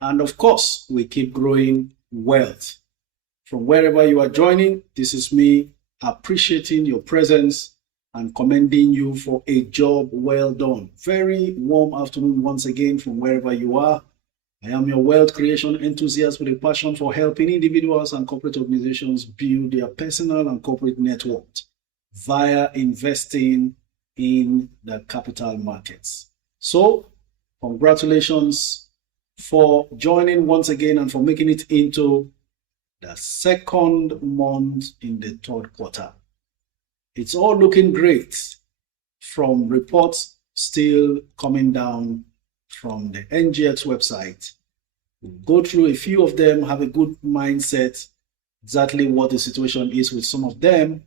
And of course, we keep growing wealth. From wherever you are joining, this is me appreciating your presence and commending you for a job well done. Very warm afternoon once again from wherever you are. I am your wealth creation enthusiast with a passion for helping individuals and corporate organizations build their personal and corporate net worth via investing in the capital markets. So, congratulations for joining once again and for making it into the second month in the third quarter. It's all looking great from reports still coming down from the NGX website. We'll go through a few of them, have a good mindset, exactly what the situation is with some of them,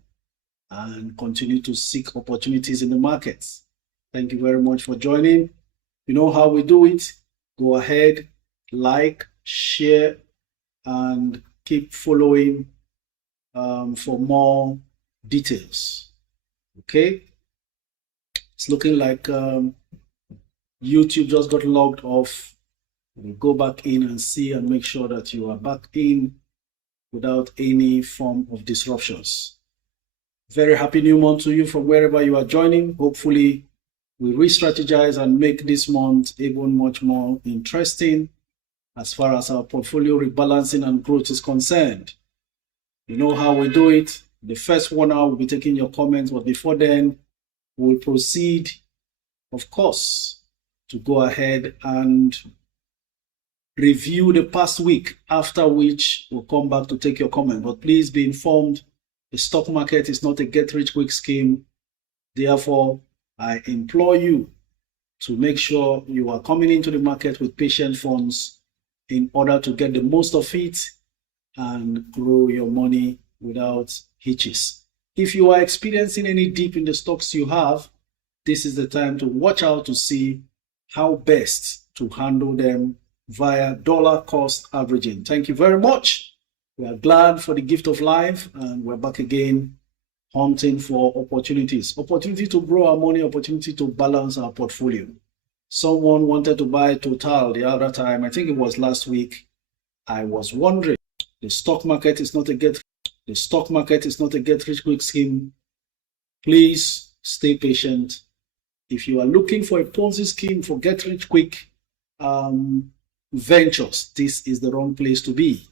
and continue to seek opportunities in the markets. Thank you very much for joining. You know how we do it. Go ahead, like, share, and keep following for more details. Okay, it's looking like YouTube just got logged off. We'll go back in and see and make sure that you are back in without any form of disruptions. Very happy new month to you from wherever you are joining. Hopefully we re-strategize and make this month even much more interesting as far as our portfolio rebalancing and growth is concerned. You know how we do it. The first 1 hour will be taking your comments, but before then, we'll proceed, of course, to go ahead and review the past week, after which we'll come back to take your comment. But please be informed, the stock market is not a get-rich-quick scheme. Therefore, I implore you to make sure you are coming into the market with patient funds in order to get the most of it and grow your money without hitches. If you are experiencing any dip in the stocks you have, this is the time to watch out to see how best to handle them via dollar cost averaging. Thank you very much. We are glad for the gift of life, and we're back again hunting for opportunities. Opportunity to grow our money, opportunity to balance our portfolio. Someone wanted to buy Total the other time. I think it was last week. I was wondering, the stock market is not a get-rich-quick scheme. Please stay patient. If you are looking for a Ponzi scheme for get-rich-quick ventures, this is the wrong place to be.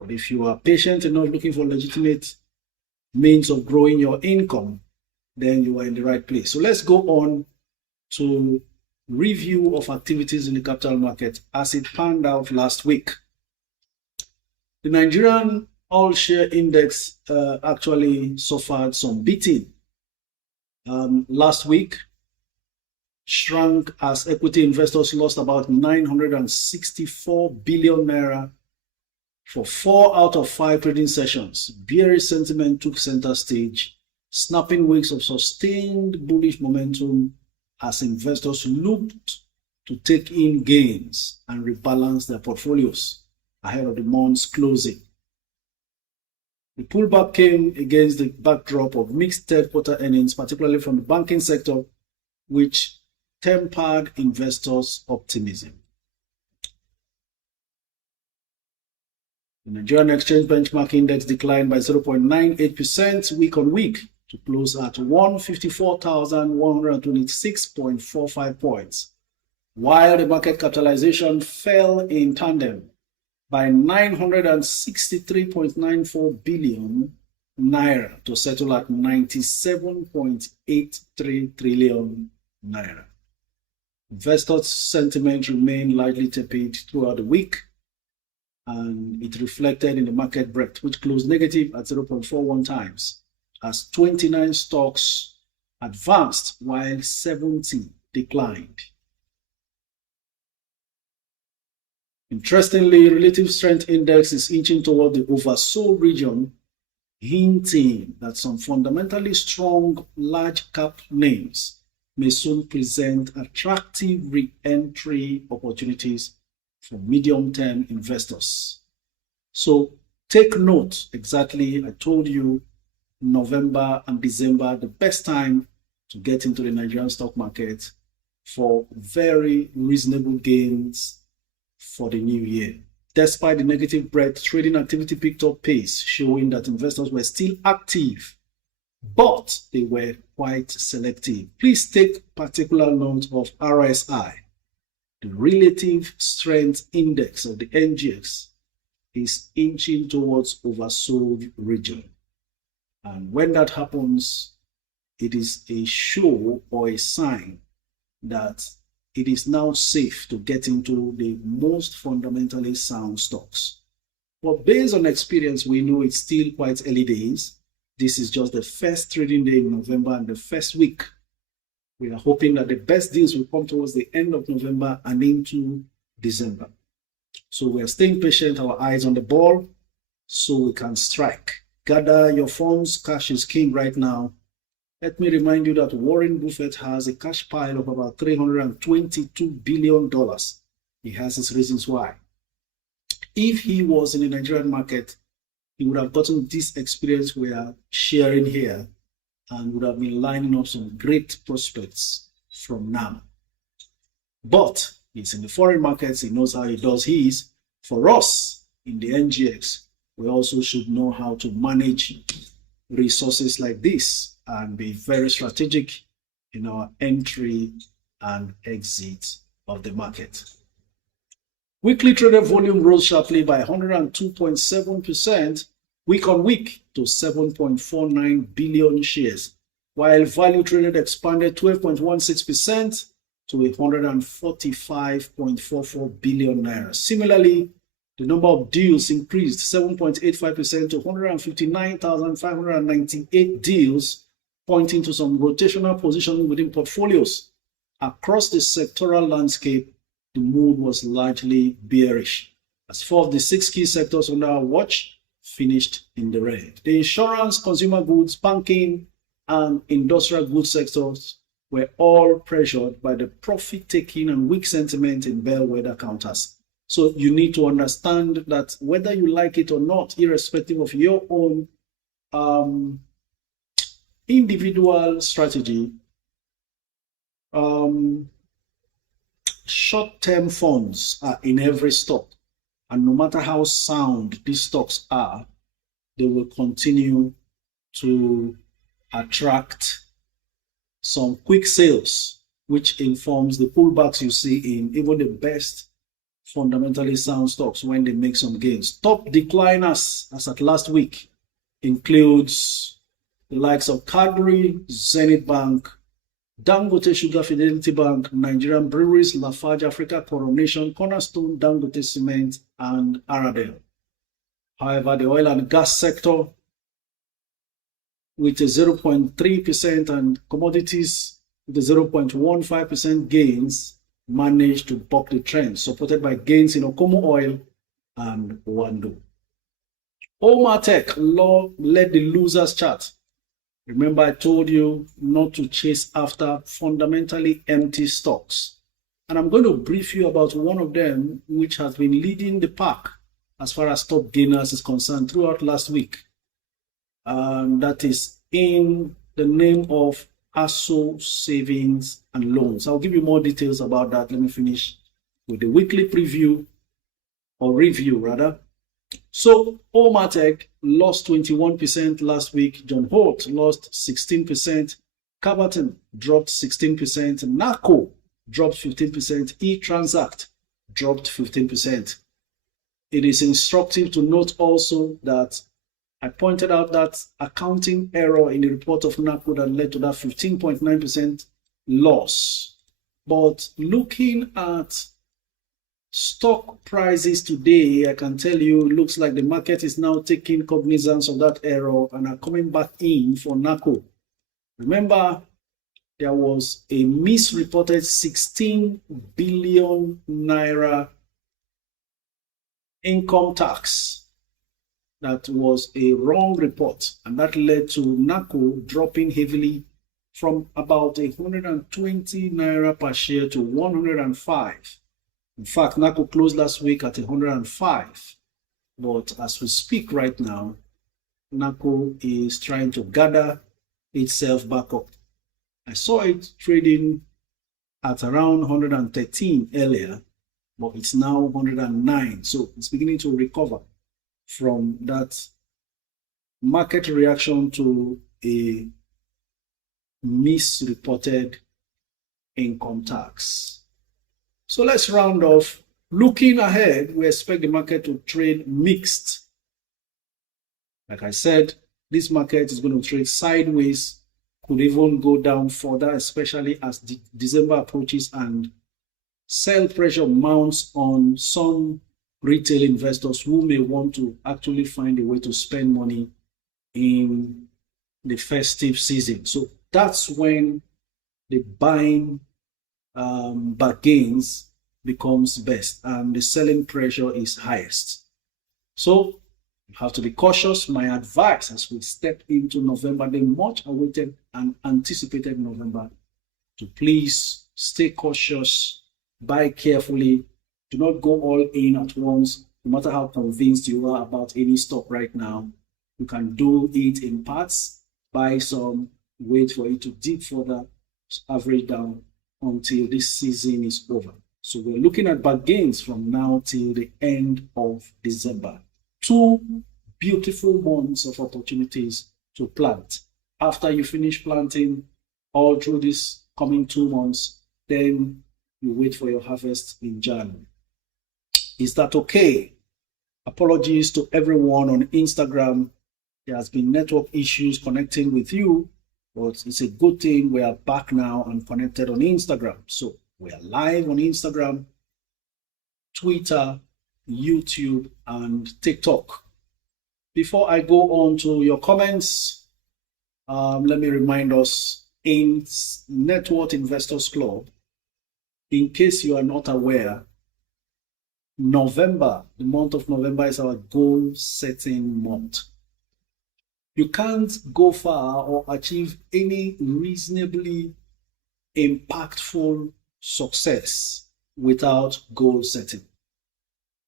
But if you are patient and not looking for legitimate means of growing your income, then you are in the right place. So let's go on to review of activities in the capital market as it panned out last week. The Nigerian all-share index actually suffered some beating. Last week, shrank as equity investors lost about 964 billion naira for 4 out of 5 trading sessions. Bearish sentiment took center stage, snapping weeks of sustained bullish momentum as investors looked to take in gains and rebalance their portfolios ahead of the month's closing. The pullback came against the backdrop of mixed third quarter earnings, particularly from the banking sector, which tempered investors' optimism. The Nigerian Exchange Benchmark Index declined by 0.98% week on week to close at 154,126.45 points, while the market capitalization fell in tandem by 963.94 billion naira to settle at 97.83 trillion naira. Investors' sentiment remained largely tepid throughout the week, and it reflected in the market breadth, which closed negative at 0.41 times, as 29 stocks advanced while 70 declined. Interestingly, relative strength index is inching toward the oversold region, hinting that some fundamentally strong large cap names may soon present attractive re-entry opportunities for medium-term investors. So take note, exactly, I told you, November and December, the best time to get into the Nigerian stock market for very reasonable gains for the new year. Despite the negative breadth, trading activity picked up pace, showing that investors were still active, but they were quite selective. Please take particular note of RSI. The relative strength index of the NGX is inching towards oversold region. And when that happens, it is a show or a sign that it is now safe to get into the most fundamentally sound stocks. But based on experience, we know it's still quite early days. This is just the first trading day in November and the first week. We are hoping that the best deals will come towards the end of November and into December. So we are staying patient, our eyes on the ball, so we can strike. Gather your funds. Cash is king right now. Let me remind you that Warren Buffett has a cash pile of about $322 billion. He has his reasons why. If he was in the Nigerian market, he would have gotten this experience we are sharing here and would have been lining up some great prospects from now. But he's in the foreign markets. He knows how he does his. For us in the NGX, we also should know how to manage resources like this and be very strategic in our entry and exit of the market. Weekly traded volume rose sharply by 102.7% week on week to 7.49 billion shares, while value traded expanded 12.16% to 145.44 billion naira. Similarly, the number of deals increased 7.85% to 159,598 deals, pointing to some rotational positioning within portfolios. Across the sectoral landscape, the mood was largely bearish, as 4 of the 6 key sectors under our watch finished in the red. The insurance, consumer goods, banking, and industrial goods sectors were all pressured by the profit-taking and weak sentiment in bellwether counters. So you need to understand that whether you like it or not, irrespective of your own individual strategy, short-term funds are in every stock. And no matter how sound these stocks are, they will continue to attract some quick sales, which informs the pullbacks you see in even the best fundamentally sound stocks when they make some gains. Top decliners, as at last week, includes the likes of Cadbury, Zenith Bank, Dangote Sugar, Fidelity Bank, Nigerian Breweries, Lafarge Africa, Coronation, Cornerstone, Dangote Cement, and Aradel. However, the oil and gas sector, with a 0.3% and commodities with a 0.15% gains, managed to buck the trend, supported by gains in Okomo Oil and Wando. Omar Tech led the losers chart. Remember, I told you not to chase after fundamentally empty stocks. And I'm going to brief you about one of them, which has been leading the pack as far as top gainers is concerned throughout last week. That is in the name of ASO Savings and Loans. I'll give you more details about that. Let me finish with the weekly preview or review rather. So Omatech lost 21% last week. John Holt lost 16%. Caberton dropped 16%. NACO dropped 15%. eTransact dropped 15%. It is instructive to note also that I pointed out that accounting error in the report of NACO that led to that 15.9% loss. But looking at stock prices today, I can tell you, it looks like the market is now taking cognizance of that error and are coming back in for NACO. Remember, there was a misreported 16 billion naira income tax. That was a wrong report, and that led to NACO dropping heavily from about 120 naira per share to 105. In fact, NACO closed last week at 105. But as we speak right now, NACO is trying to gather itself back up. I saw it trading at around 113 earlier, but it's now 109. So it's beginning to recover from that market reaction to a misreported income tax. So let's round off. Looking ahead, we expect the market to trade mixed. Like I said, this market is going to trade sideways, could even go down further, especially as December approaches and sell pressure mounts on some retail investors who may want to actually find a way to spend money in the festive season. So that's when the buying bargains becomes best and the selling pressure is highest. So you have to be cautious. My advice as we step into November, the much awaited and anticipated November, to please stay cautious, buy carefully, do not go all in at once. No matter how convinced you are about any stock right now, you can do it in parts, buy some, wait for it to dip further, average down until this season is over. So we're looking at bargains from now till the end of December. 2 beautiful months of opportunities to plant. After you finish planting all through this coming 2 months, then you wait for your harvest in January. Is that okay? Apologies to everyone on Instagram. There has been network issues connecting with you, but it's a good thing we are back now and connected on Instagram. So we are live on Instagram, Twitter, YouTube, and TikTok. Before I go on to your comments, let me remind us, in Net Worth Investors Club, in case you are not aware, November, the month of November, is our goal setting month. You can't go far or achieve any reasonably impactful success without goal setting.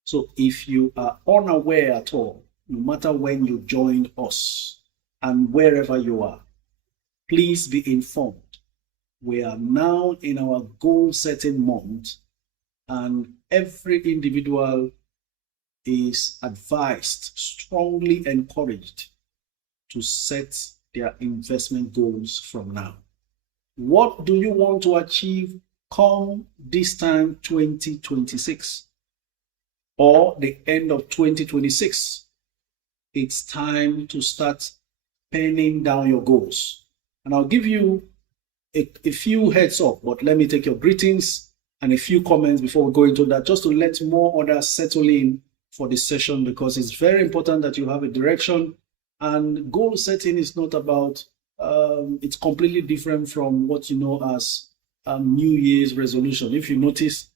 So if you are unaware at all, no matter when you joined us and wherever you are, please be informed. We are now in our goal setting month, and every individual is advised, strongly encouraged to set their investment goals from now. What do you want to achieve come this time 2026 or the end of 2026? It's time to start penning down your goals. And I'll give you a few heads up, but let me take your greetings and a few comments before we go into that, just to let more others settle in for this session, because it's very important that you have a direction. And goal setting is not about, it's completely different from what you know as New Year's resolution. If you notice,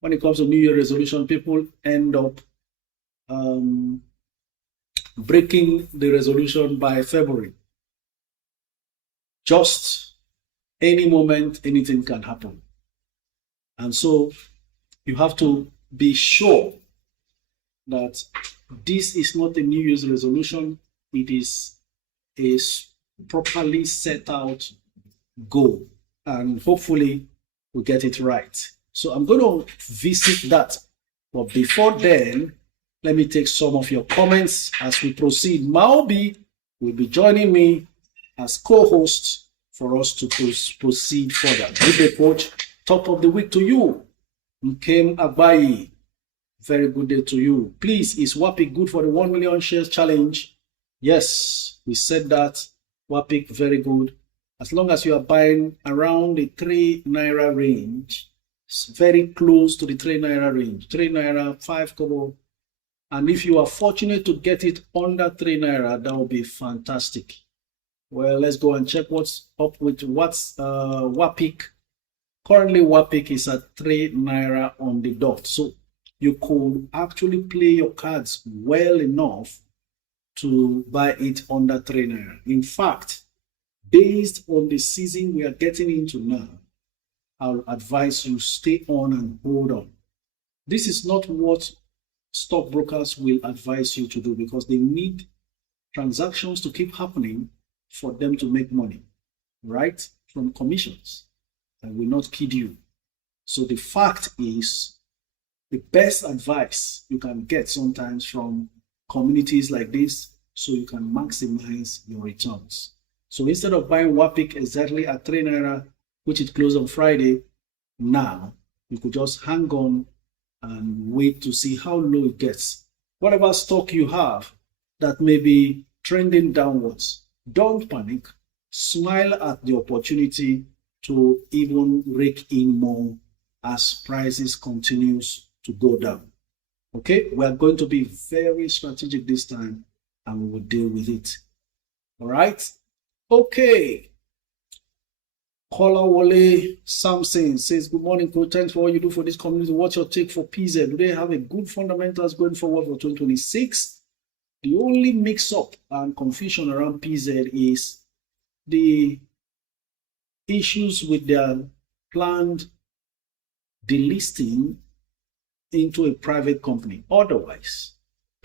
when it comes to New Year resolution, people end up breaking the resolution by February. Just any moment, anything can happen. And so you have to be sure that this is not a New Year's resolution. It is a properly set out goal, and hopefully we'll get it right. So I'm going to visit that. But before then, let me take some of your comments as we proceed. Maobi will be joining me as co-host for us to proceed further. Good day, coach. Top of the week to you. Nkem Abayi. Very good day to you. Please, is WAPIC good for the 1 million shares challenge? Yes, we said that. WAPIC, very good. As long as you are buying around the 3 Naira range, it's very close to the 3 Naira range. 3 Naira, 5 kobo. And if you are fortunate to get it under 3 Naira, that would be fantastic. Well, let's go and check what's up with WAPIC. Currently, WAPIC is at 3 Naira on the dot. So you could actually play your cards well enough to buy it under 3 Naira. In fact, based on the season we are getting into now, I'll advise you stay on and hold on. This is not what stockbrokers will advise you to do, because they need transactions to keep happening for them to make money, right? From commissions. I will not kid you. So the fact is, the best advice you can get sometimes from communities like this, so you can maximize your returns. So instead of buying WAPIC exactly at 3 naira, which it closed on Friday, now you could just hang on and wait to see how low it gets. Whatever stock you have that may be trending downwards, don't panic. Smile at the opportunity to even rake in more as prices continues to go down. Okay, we are going to be very strategic this time and we will deal with it. All right. Okay. Kolawole Samson says, good morning, coach. Thanks for what you do for this community. What's your take for PZ? Do they have a good fundamentals going forward for 2026? The only mix-up and confusion around PZ is the issues with their planned delisting into a private company. Otherwise,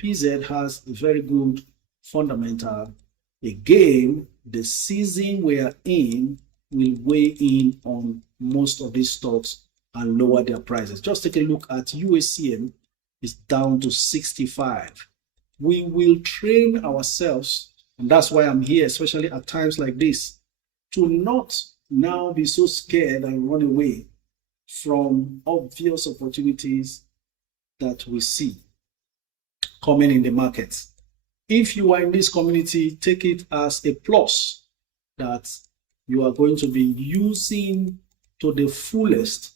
PZ has a very good fundamental. Again, the season we are in will weigh in on most of these stocks and lower their prices. Just take a look at USCM, it's down to 65. We will train ourselves, and that's why I'm here, especially at times like this, to not now be so scared and run away from obvious opportunities that we see coming in the market. If you are in this community, take it as a plus that you are going to be using to the fullest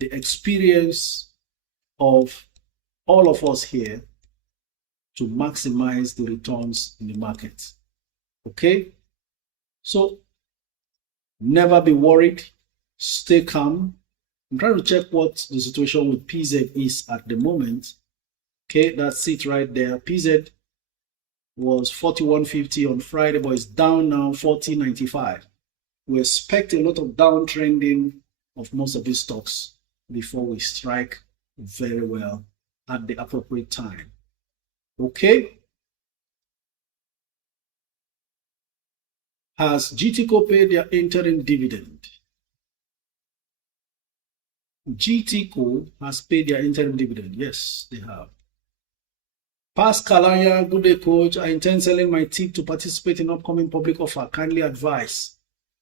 the experience of all of us here to maximize the returns in the market. Okay? So never be worried. Stay calm. I'm trying to check what the situation with PZ is at the moment. Okay, that's it right there. PZ was 41.50 on Friday, but it's down now 40.95. We expect a lot of downtrending of most of these stocks before we strike very well at the appropriate time. Okay. Has GTCO paid their interim dividend? GTCO has paid their interim dividend. Yes, they have. Pascal Aya, good day, coach. I intend selling my tip to participate in upcoming public offer. Kindly advise.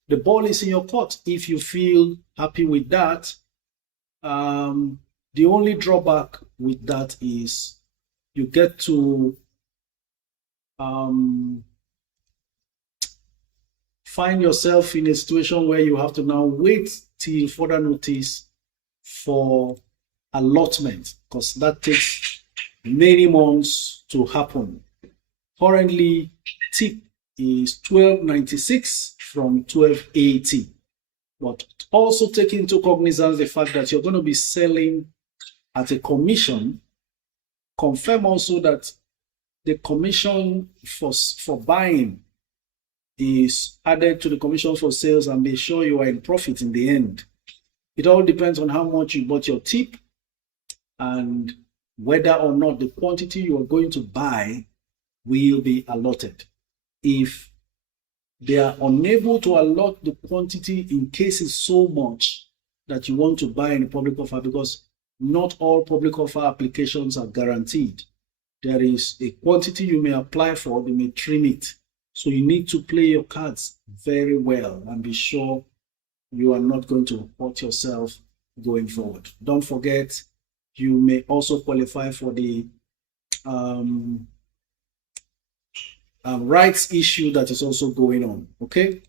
The ball is in your court if you feel happy with that. The only drawback with that is you get to find yourself in a situation where you have to now wait till further notice for allotment, because that takes many months to happen. Currently, tip is 12.96 from 12.80. But also take into cognizance the fact that you're going to be selling at a commission. Confirm also that the commission for buying is added to the commission for sales, and be sure you are in profit in the end. It all depends on how much you bought your tip and whether or not the quantity you are going to buy will be allotted. If they are unable to allot the quantity in case it's so much that you want to buy in a public offer, because not all public offer applications are guaranteed. There is a quantity you may apply for, they may trim it. So you need to play your cards very well and be sure you are not going to hurt yourself going forward. Don't forget, you may also qualify for the rights issue that is also going on. Okay,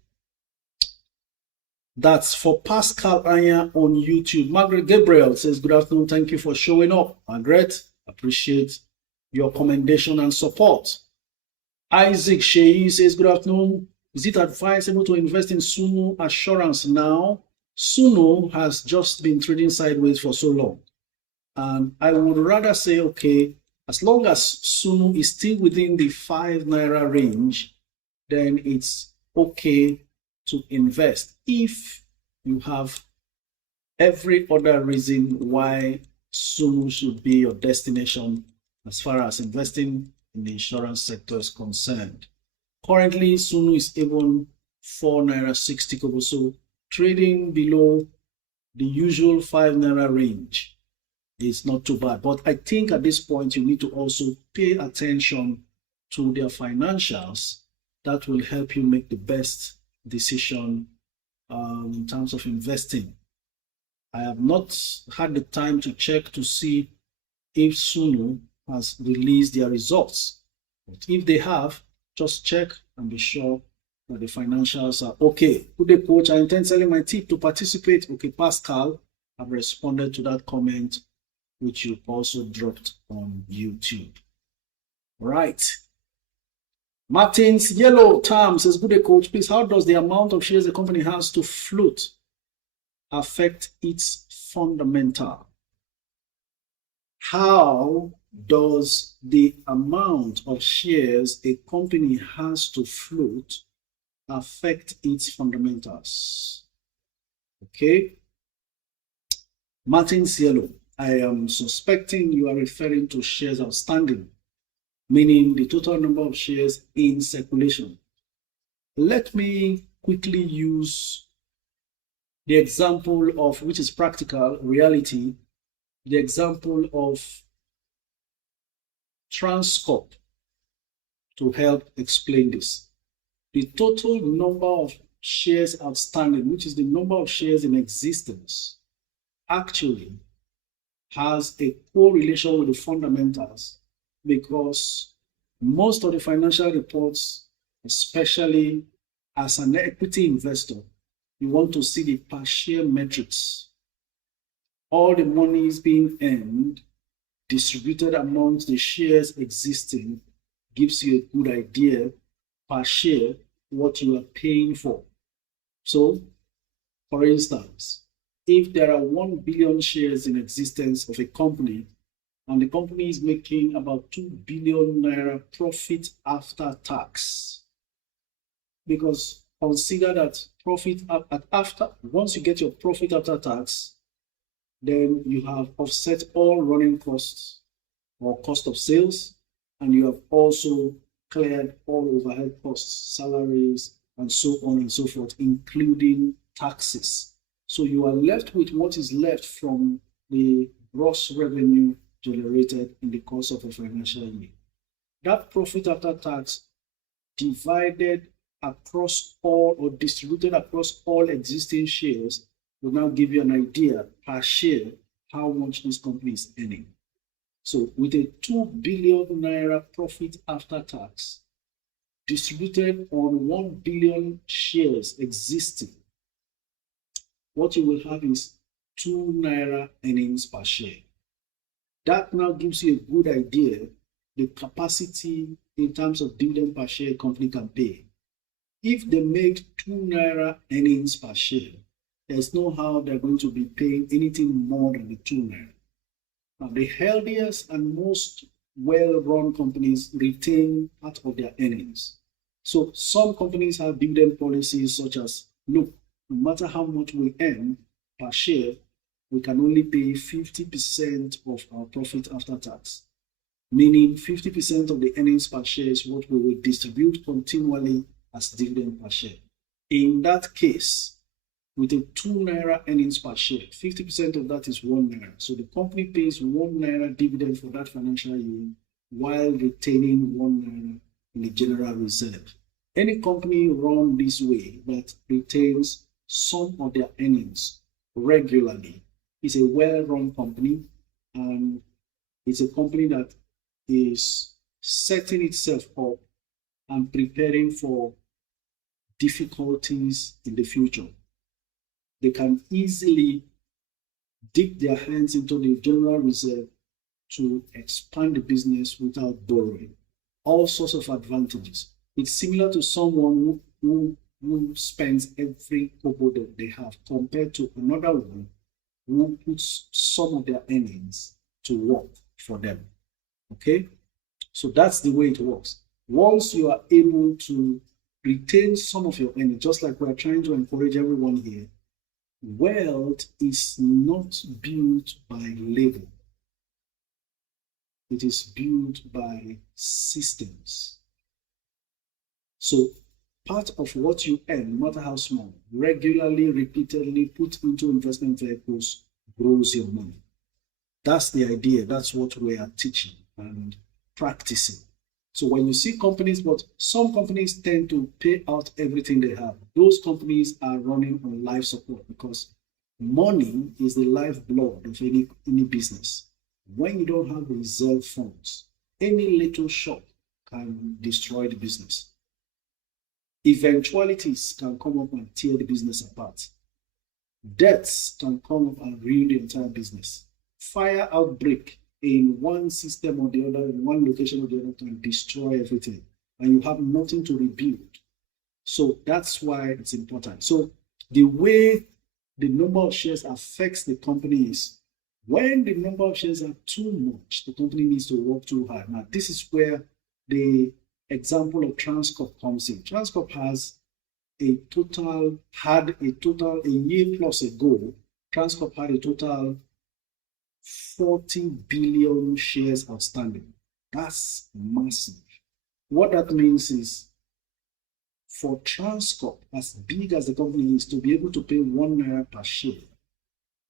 that's for Pascal Aya on YouTube. Margaret Gabriel says, good afternoon, thank you for showing up. Margaret, appreciate your commendation and support. Isaac Shei says, good afternoon, is it advisable to invest in Suno Assurance now? Suno has just been trading sideways for so long, and I would rather say, okay, as long as Suno is still within the 5 naira range, then it's okay to invest if you have every other reason why Suno should be your destination as far as investing in the insurance sector is concerned. Currently, Suno is even 4 naira 60 kobo, so trading below the usual 5 naira range. is not too bad. But I think at this point, you need to also pay attention to their financials. That will help you make the best decision in terms of investing. I have not had the time to check to see if Sunu has released their results. But if they have, just check and be sure that the financials are okay. Good day, coach. I intend selling my tip to participate. Okay, Pascal, I've responded to that comment, which you also dropped on YouTube. Right. Martin's Yellow Tam says, good day, coach. Please, how does the amount of shares the company has to float affect its fundamental? How does the amount of shares a company has to float affect its fundamentals? Okay. Martin Cielo, I am suspecting you are referring to shares outstanding, meaning the total number of shares in circulation. Let me quickly use the example of, which is practical, reality, the example of Transcorp to help explain this. The total number of shares outstanding, which is the number of shares in existence, actually has a correlation with the fundamentals, because most of the financial reports, especially as an equity investor, you want to see the per share metrics. All the money is being earned, distributed amongst the shares existing, gives you a good idea per share what you are paying for. So, for instance, if there are 1 billion shares in existence of a company, and the company is making about 2 billion naira profit after tax, because consider that profit after, once you get your profit after tax, then you have offset all running costs or cost of sales, and you have also cleared all overhead costs, salaries, and so on and so forth, including taxes. So you are left with what is left from the gross revenue generated in the course of a financial year. That profit after tax divided across all or distributed across all existing shares will now give you an idea per share how much this company is earning. So with a 2 billion naira profit after tax distributed on 1 billion shares existing, what you will have is 2 naira earnings per share. That now gives you a good idea the capacity in terms of dividend per share a company can pay. If they make 2 naira earnings per share, there's no how they're going to be paying anything more than the 2 naira. Now, the healthiest and most well-run companies retain part of their earnings. So some companies have dividend policies such as, look, no matter how much we earn per share, we can only pay 50% of our profit after tax, meaning 50% of the earnings per share is what we will distribute continually as dividend per share. In that case, with a 2 naira earnings per share, 50% of that is 1 naira. So the company pays 1 naira dividend for that financial year while retaining 1 naira in the general reserve. Any company run this way that retains some of their earnings regularly is a well-run company, and it's a company that is setting itself up and preparing for difficulties in the future. They can easily dip their hands into the general reserve to expand the business without borrowing. All sorts of advantages. It's similar to someone who spends every kobo that they have compared to another one who puts some of their earnings to work for them. Okay? So that's the way it works. Once you are able to retain some of your earnings, just like we're trying to encourage everyone here, wealth is not built by labor. It is built by systems. So part of what you earn, no matter how small, regularly, repeatedly put into investment vehicles grows your money. That's the idea. That's what we are teaching and practicing. So when you see companies, but some companies tend to pay out everything they have. Those companies are running on life support because money is the lifeblood of any business. When you don't have reserve funds, any little shock can destroy the business. Eventualities can come up and tear the business apart. Deaths can come up and ruin the entire business. Fire outbreak in one system or the other, in one location or the other, can destroy everything, and you have nothing to rebuild. So that's why it's important. So the way the number of shares affects the company is when the number of shares are too much, the company needs to work too hard. Now, this is where the example of Transcorp comes in. Transcorp had a year plus ago, Transcorp had a total 40 billion shares outstanding. That's massive. What that means is for Transcorp, as big as the company is, to be able to pay 1 naira per share,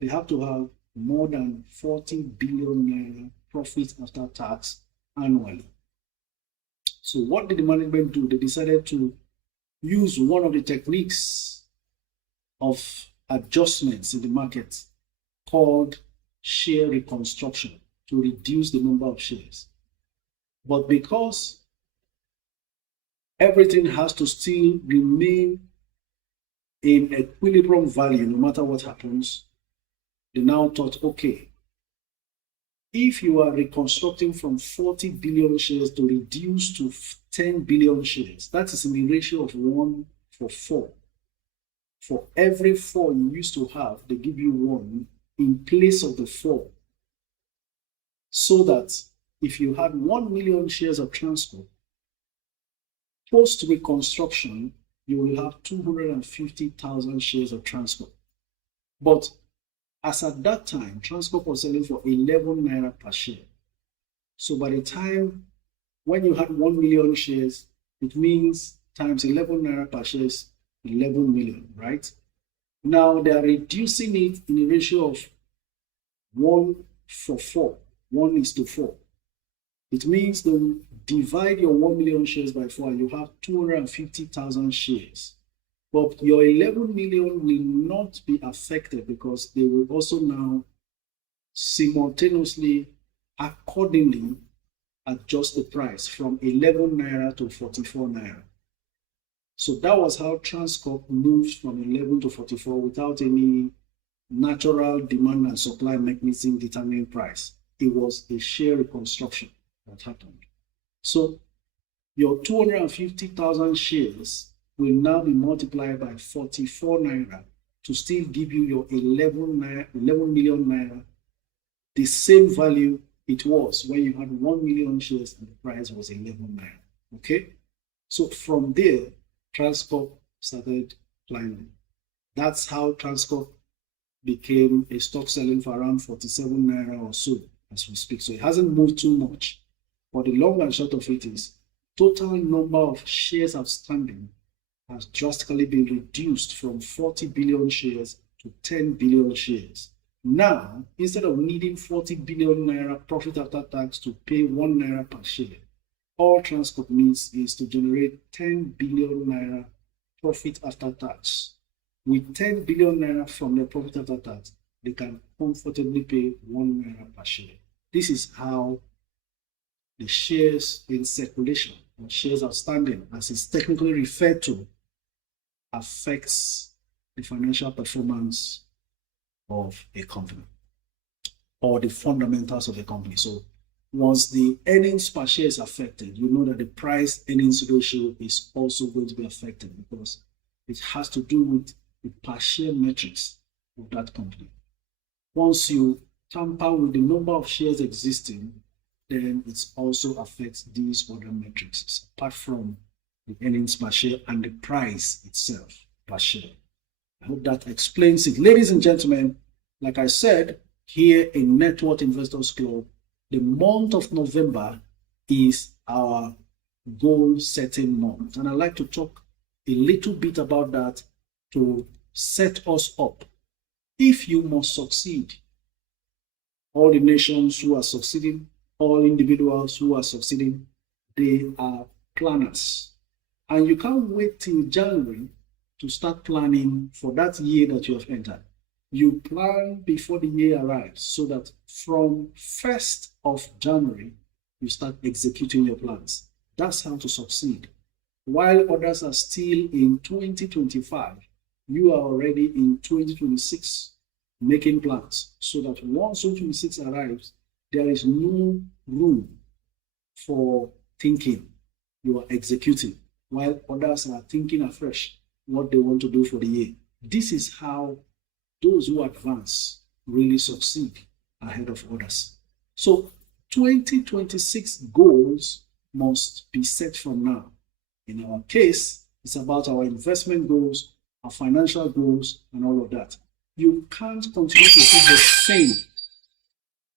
they have to have more than 40 billion naira profit after tax annually. So what did the management do? They decided to use one of the techniques of adjustments in the market called share reconstruction to reduce the number of shares. But because everything has to still remain in equilibrium value no matter what happens, they now thought, okay, if you are reconstructing from 40 billion shares to reduce to 10 billion shares, that is in the ratio of 1 for 4. For every 4 you used to have, they give you 1 in place of the 4. So that if you had 1 million shares of Transcorp, post-reconstruction, you will have 250,000 shares of Transcorp. But as at that time, Transcorp was selling for 11 naira per share. So by the time when you had 1 million shares, it means times 11 naira per share is 11 million, right? Now they are reducing it in a ratio of 1 for 4, 1:4. It means they will divide your 1 million shares by 4 and you have 250,000 shares. But your 11 million will not be affected because they will also now simultaneously, accordingly, adjust the price from 11 naira to 44 naira. So that was how Transcorp moved from 11 to 44 without any natural demand and supply mechanism determining price. It was a share reconstruction that happened. So your 250,000 shares will now be multiplied by 44 naira to still give you your 11 million naira, the same value it was when you had 1 million shares and the price was 11 naira. Okay? So from there, Transcorp started climbing. That's how Transcorp became a stock selling for around 47 naira or so as we speak. So it hasn't moved too much. But the long and short of it is, total number of shares outstanding has drastically been reduced from 40 billion shares to 10 billion shares. Now, instead of needing 40 billion naira profit after tax to pay 1 naira per share, all Transcorp needs is to generate 10 billion naira profit after tax. With 10 billion naira from their profit after tax, they can comfortably pay 1 naira per share. This is how the shares in circulation, or shares outstanding, as it's technically referred to, affects the financial performance of a company or the fundamentals of a company. So once the earnings per share is affected, you know that the price earnings ratio is also going to be affected because it has to do with the per share metrics of that company. Once you tamper with the number of shares existing, then it also affects these other metrics apart from the earnings per share and the price itself per share. I hope that explains it. Ladies and gentlemen, like I said, here in Net Worth Investors Club, the month of November is our goal setting month. And I'd like to talk a little bit about that to set us up. If you must succeed, all the nations who are succeeding, all individuals who are succeeding, they are planners. And you can't wait till January to start planning for that year that you have entered. You plan before the year arrives so that from 1st of January, you start executing your plans. That's how to succeed. While others are still in 2025, you are already in 2026 making plans so that once 2026 arrives, there is no room for thinking. You are executing while others are thinking afresh what they want to do for the year. This is how those who advance really succeed ahead of others. So 2026 goals must be set from now. In our case, it's about our investment goals, our financial goals, and all of that. You can't continue to do the same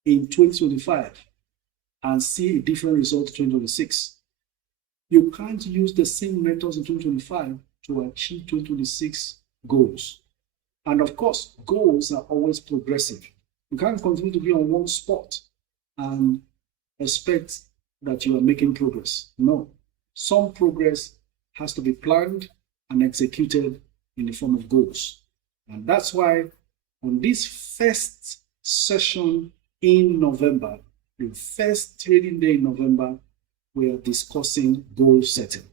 in 2025 and see a different result in 2026. You can't use the same methods in 2025 to achieve 2026 goals. And of course, goals are always progressive. You can't continue to be on one spot and expect that you are making progress. No, some progress has to be planned and executed in the form of goals. And that's why on this first session in November, the first trading day in November, we are discussing goal setting.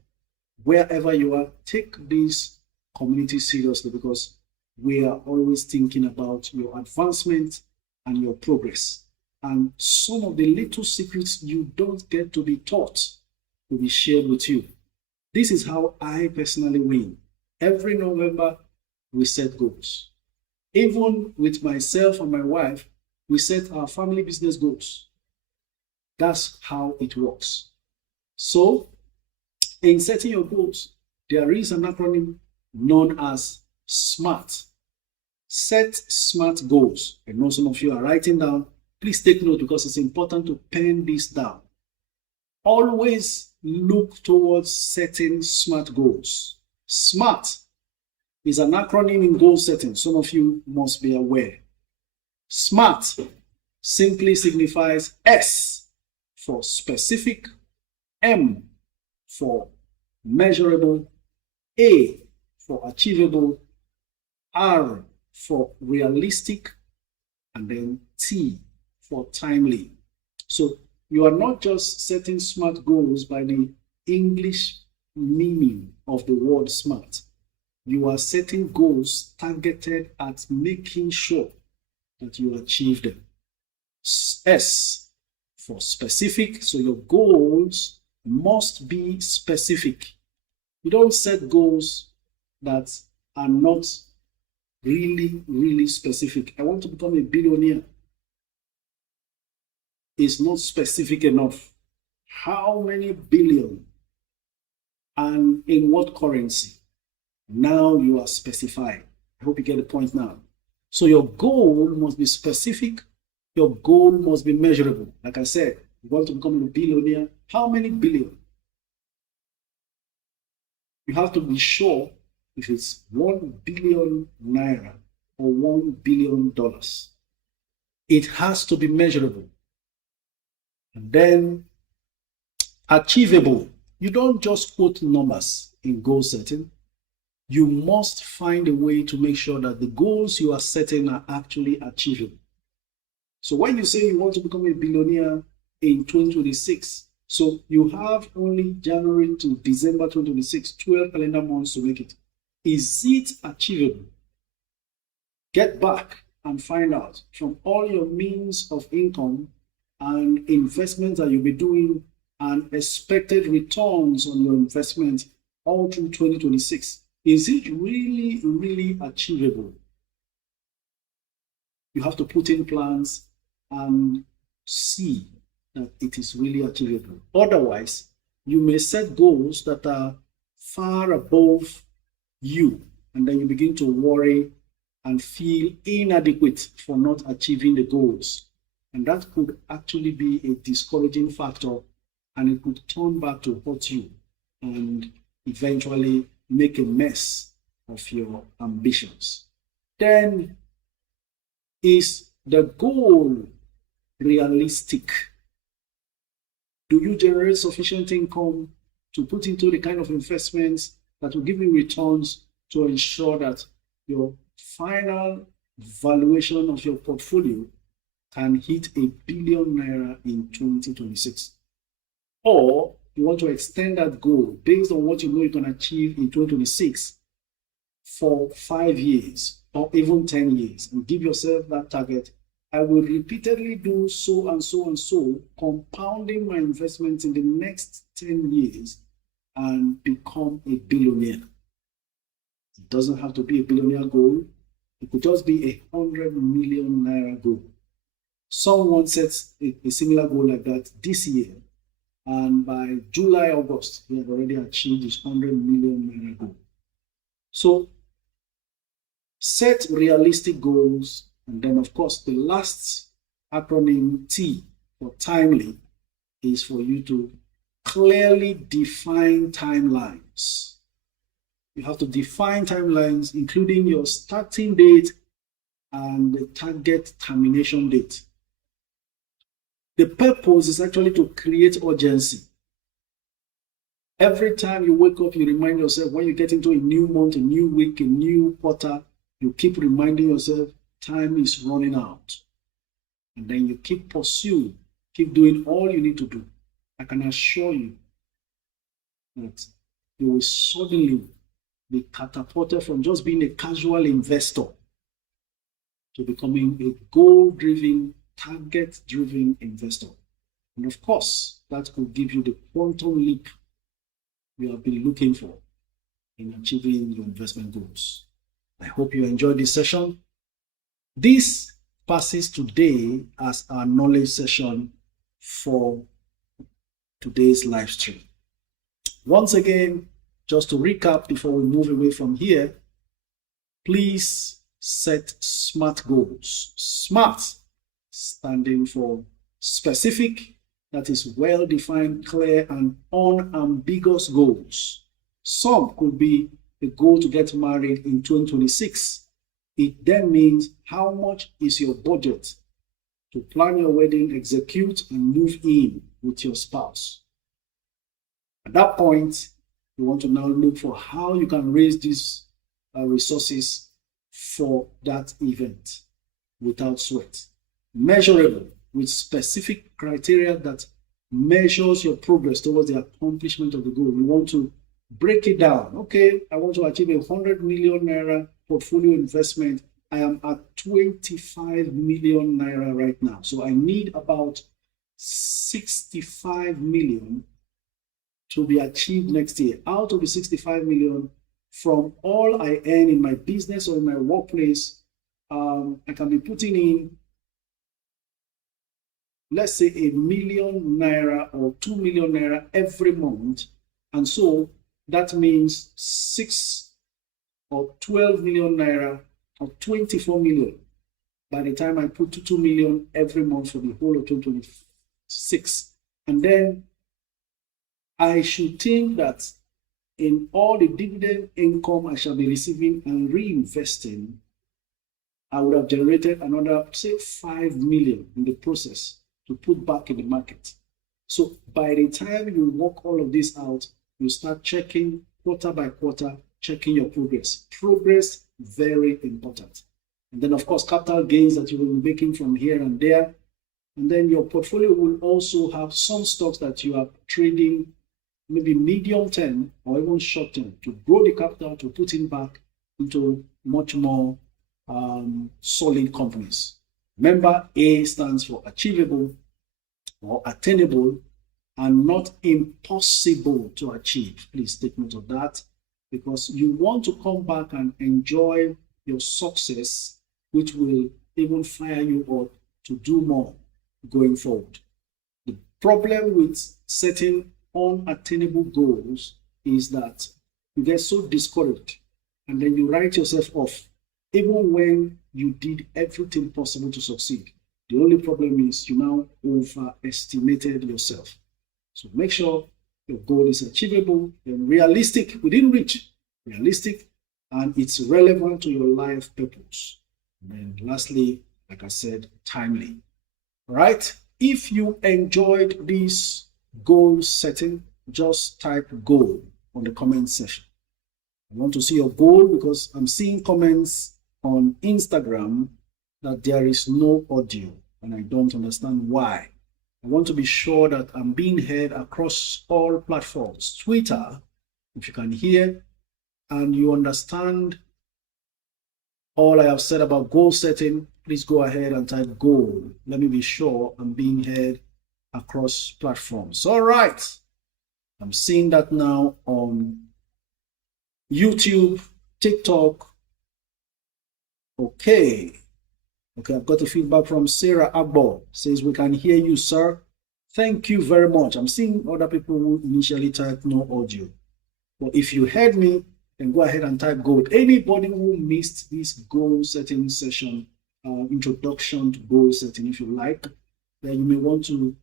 Wherever you are, take this community seriously because we are always thinking about your advancement and your progress. And some of the little secrets you don't get to be taught will be shared with you. This is how I personally win. Every November, we set goals. Even with myself and my wife, we set our family business goals. That's how it works. So, in setting your goals, there is an acronym known as SMART. Set SMART goals. I know some of you are writing down. Please take note because it's important to pen this down. Always look towards setting SMART goals. SMART is an acronym in goal setting. Some of you must be aware. SMART simply signifies S for specific, M for measurable, A for achievable, R for realistic, and then T for timely. So you are not just setting SMART goals by the English meaning of the word SMART. You are setting goals targeted at making sure that you achieve them. S for specific. So your goals must be specific. You don't set goals that are not really specific. I want to become a billionaire. It's not specific enough. How many billion and in what currency? Now you are specifying. I hope you get the point now. So your goal must be specific. Your goal must be measurable. Like I said, you want to become a billionaire. How many billion? You have to be sure if it's 1 billion naira or $1 billion. It has to be measurable. And then achievable. You don't just quote numbers in goal setting. You must find a way to make sure that the goals you are setting are actually achievable. So when you say you want to become a billionaire in 2026, so you have only January to December 2026, 12 calendar months to make it. Is it achievable? Get back and find out from all your means of income and investments that you'll be doing and expected returns on your investment all through 2026. Is it really achievable? You have to put in plans and see that it is really achievable. Otherwise, you may set goals that are far above you, and then you begin to worry and feel inadequate for not achieving the goals. And that could actually be a discouraging factor, and it could turn back to hurt you and eventually make a mess of your ambitions. Then is the goal realistic? Do you generate sufficient income to put into the kind of investments that will give you returns to ensure that your final valuation of your portfolio can hit ₦1 billion in 2026? Or you want to extend that goal based on what you know you can achieve in 2026 for 5 years or even 10 years, and give yourself that target. I will repeatedly do so and so and so, compounding my investments in the next 10 years and become a billionaire. It doesn't have to be a billionaire goal. It could just be ₦100 million goal. Someone sets a similar goal like that this year, and by July, August, he had already achieved his ₦100 million goal. So set realistic goals, and then of course the last acronym T for timely is for you to clearly define timelines. You have to define timelines, including your starting date and the target termination date. The purpose is actually to create urgency. Every time you wake up, you remind yourself, when you get into a new month, a new week, a new quarter, you keep reminding yourself, time is running out. And then you keep pursuing, keep doing all you need to do. I can assure you that you will suddenly be catapulted from just being a casual investor to becoming a goal-driven, target-driven investor. And of course, that could give you the quantum leap you have been looking for in achieving your investment goals. I hope you enjoyed this session. This passes today as our knowledge session for today's live stream. Once again, just to recap before we move away from here, please set SMART goals. SMART standing for specific, that is well-defined, clear, and unambiguous goals. Some could be the goal to get married in 2026. It then means how much is your budget to plan your wedding, execute, and move in with your spouse. At that point, you want to now look for how you can raise these resources for that event without sweat. Measurable, with specific criteria that measures your progress towards the accomplishment of the goal. You want to break it down. Okay, I want to achieve ₦100 million portfolio investment. I am at ₦25 million right now. So I need about 65 million to be achieved next year. Out of the 65 million, from all I earn in my business or in my workplace, I can be putting in, let's say, ₦1 million or 2 million every month. And so that means 6 or 12 million or 24 million by the time I put 2 million every month for the whole of 2026. And then I should think that in all the dividend income I shall be receiving and reinvesting, I would have generated another, say, 5 million in the process to put back in the market. So by the time you work all of this out, you start checking quarter by quarter, checking your progress. Progress, very important. And then, of course, capital gains that you will be making from here and there. And then your portfolio will also have some stocks that you are trading, maybe medium term or even short term, to grow the capital, to put it back into much more solid companies. Remember, A stands for achievable or attainable and not impossible to achieve. Please take note of that, because you want to come back and enjoy your success, which will even fire you up to do more going forward. The problem with setting unattainable goals is that you get so discouraged and then you write yourself off, even when you did everything possible to succeed. The only problem is you now overestimated yourself. So make sure your goal is achievable and realistic, within reach, realistic, and it's relevant to your life purpose. And then lastly, like I said, timely. right? If you enjoyed this goal setting, just type goal on the comment section. I want to see your goal because I'm seeing comments on Instagram that there is no audio and I don't understand why. I want to be sure that I'm being heard across all platforms. Twitter, if you can hear and you understand all I have said about goal setting, please go ahead and type goal. Let me be sure I'm being heard across platforms. All right. I'm seeing that now on YouTube, TikTok. Okay, I've got a feedback from Sarah Abbo. Says, we can hear you, sir. Thank you very much. I'm seeing other people who initially typed no audio. But if you heard me, then go ahead and type goal. Anybody who missed this goal setting session, introduction to goal setting, if you like, then you may want to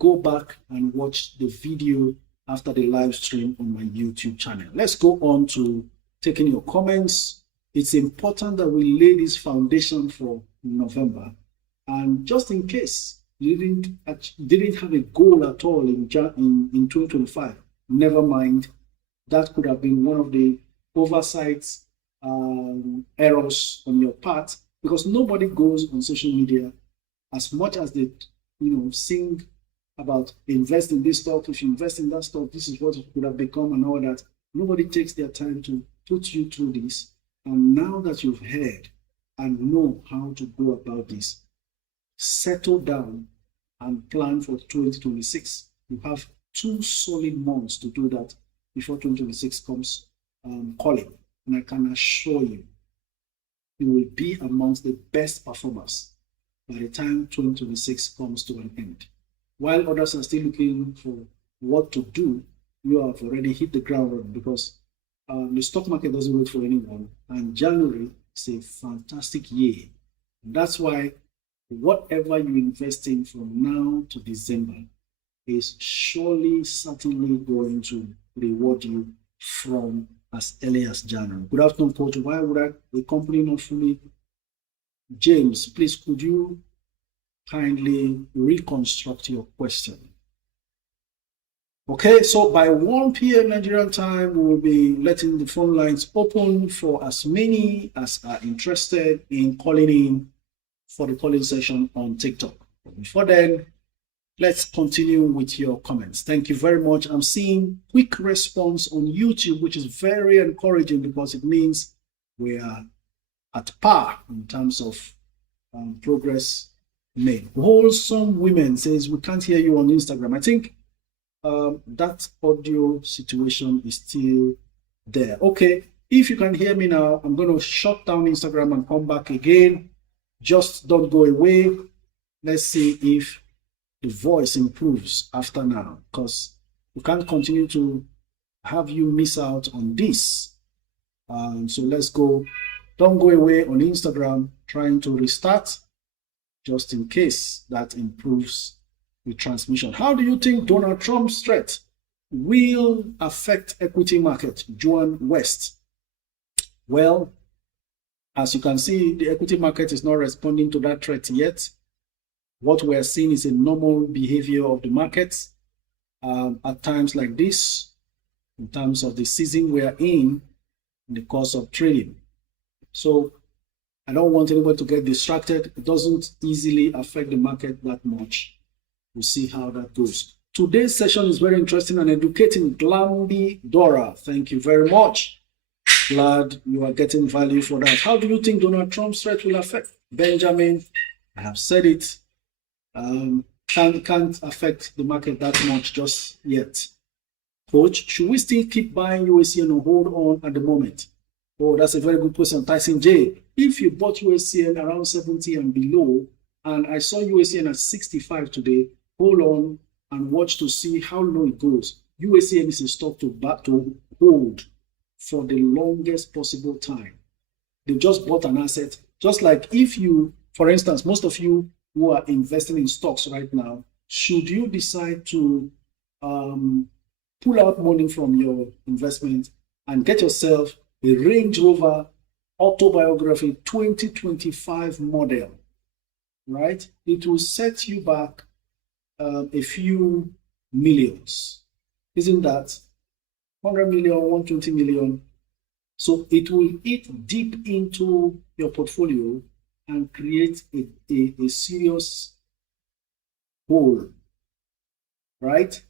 go back and watch the video after the live stream on my YouTube channel. Let's go on to taking your comments. It's important that we lay this foundation for November. And just in case you didn't have a goal at all in 2025, never mind. That could have been one of the oversights, errors on your part, because nobody goes on social media as much as they, sing about invest in this stock. If you invest in that stock, this is what it could have become and all that. Nobody takes their time to put you through this. And now that you've heard and know how to go about this, settle down and plan for 2026. You have 2 solid months to do that before 2026 comes calling. And I can assure you, you will be amongst the best performers by the time 2026 comes to an end. While others are still looking for what to do, you have already hit the ground running because the stock market doesn't wait for anyone. And January is a fantastic year. And that's why whatever you invest in from now to December is certainly going to reward you from as early as January. Good afternoon, Coach. Why would the company not fully? James, please, could you kindly reconstruct your question? Okay, so by 1 p.m. Nigerian time, we will be letting the phone lines open for as many as are interested in calling in for the calling session on TikTok. But before then, let's continue with your comments. Thank you very much. I'm seeing quick response on YouTube, which is very encouraging because it means we are at par in terms of progress made. Wholesome Women says, we can't hear you on Instagram. I think that audio situation is still there. Okay, if you can hear me now, I'm going to shut down Instagram and come back again. Just don't go away. Let's see if the voice improves after now, because we can't continue to have you miss out on this. So let's go. Don't go away on Instagram, trying to restart just in case that improves the transmission. How do you think Donald Trump's threat will affect equity market? Joan West. Well, as you can see, the equity market is not responding to that threat yet. What we're seeing is a normal behavior of the markets at times like this, in terms of the season we are in the course of trading. So I don't want anybody to get distracted. It doesn't easily affect the market that much. We'll see how that goes. Today's session is very interesting and educating. Glamby Dora, thank you very much. Glad you are getting value for that. How do you think Donald Trump's threat will affect? Benjamin, I have said it. Can't affect the market that much just yet. Coach, should we still keep buying USCN or hold on at the moment? Oh, that's a very good question. Tyson J. If you bought USCN around 70 and below, and I saw USCN at 65 today, hold on and watch to see how low it goes. USCN is a stock to hold for the longest possible time. They just bought an asset. Just like if you, for instance, most of you who are investing in stocks right now, should you decide to pull out money from your investment and get yourself a Range Rover Autobiography 2025 model, right? It will set you back a few millions. Isn't that 100 million, 120 million? So it will eat deep into your portfolio and create a serious hole, right?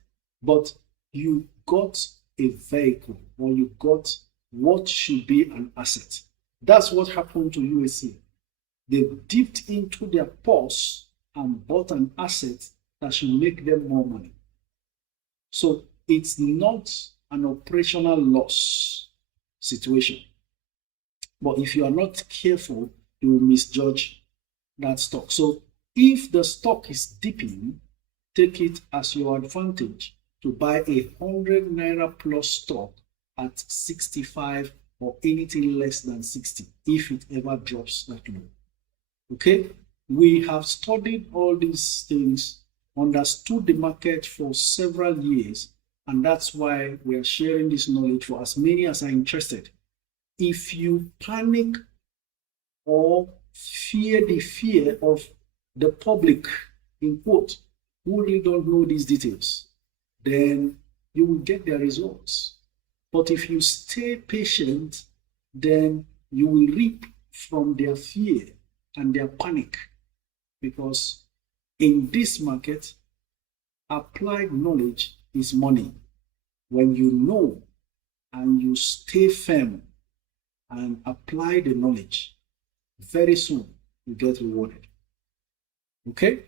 But you got a vehicle, or you got what should be an asset. That's what happened to USC. They dipped into their purse and bought an asset that should make them more money. So it's not an operational loss situation. But if you are not careful, you will misjudge that stock. So if the stock is dipping, take it as your advantage to buy 100 naira plus stock at 65 or anything less than 60 if it ever drops that low. Okay, we have studied all these things, understood the market for several years, and that's why we are sharing this knowledge for as many as are interested. If you panic or fear the fear of the public, in quote, who really don't know these details, then you will get their results. But if you stay patient, then you will reap from their fear and their panic, because in this market, applied knowledge is money. When you know and you stay firm and apply the knowledge, very soon you get rewarded. Okay?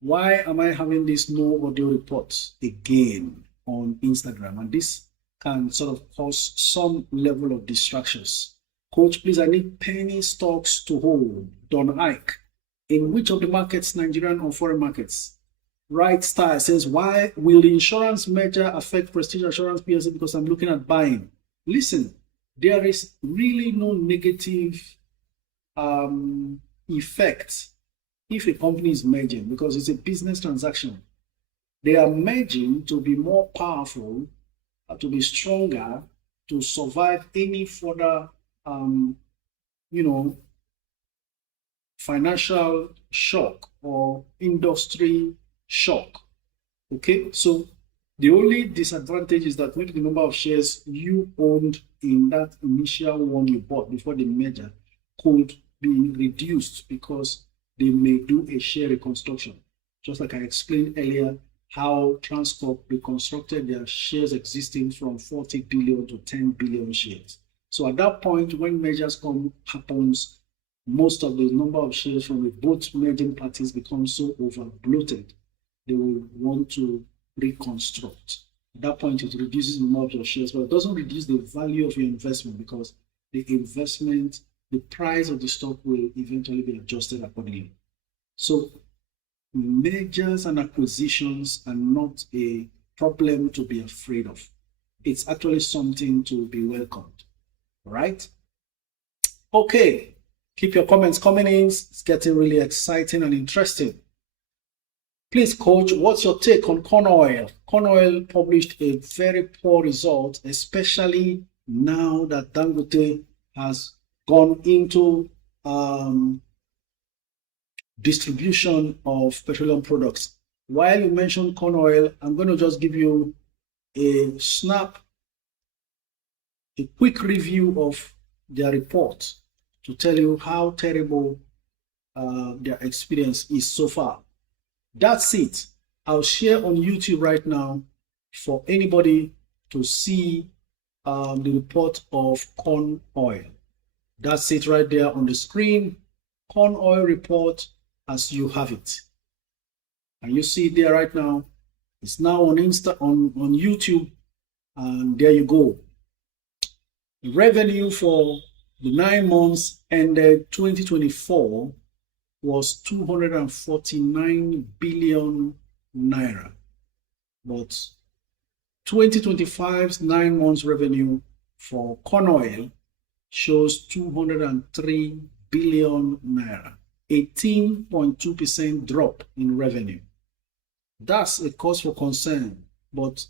Why am I having this no audio reports again on Instagram? And this can sort of cause some level of distractions. Coach, please, I need penny stocks to hold. Don Ike. In which of the markets, Nigerian or foreign markets? Right Star says, why will the insurance merger affect Prestige Assurance PLC? Because I'm looking at buying. Listen, there is really no negative effect if a company is merging, because it's a business transaction. They are merging to be more powerful, to be stronger, to survive any further, financial shock or industry shock. Okay, so the only disadvantage is that maybe the number of shares you owned in that initial one you bought before the merger could be reduced, because they may do a share reconstruction. Just like I explained earlier, how Transcorp reconstructed their shares existing from 40 billion to 10 billion shares. So at that point, when mergers happens, most of the number of shares from the both merging parties becomes so over bloated, they will want to reconstruct. At that point, it reduces the number of your shares, but it doesn't reduce the value of your investment, because the investment, the price of the stock will eventually be adjusted accordingly. So mergers and acquisitions are not a problem to be afraid of. It's actually something to be welcomed, right? Okay, keep your comments coming in. It's getting really exciting and interesting. Please, Coach, what's your take on corn oil? Corn oil published a very poor result, especially now that Dangote has gone into distribution of petroleum products. While you mentioned corn oil, I'm going to just give you a quick review of their report to tell you how terrible their experience is so far. That's it. I'll share on YouTube right now for anybody to see the report of corn oil. That's it right there on the screen. Corn oil report as you have it. And you see it there right now. It's now on on YouTube, and there you go. The revenue for the 9 months ended 2024 was 249 billion naira. But 2025's 9 months revenue for corn oil shows 203 billion naira, 18.2% drop in revenue. That's a cause for concern, but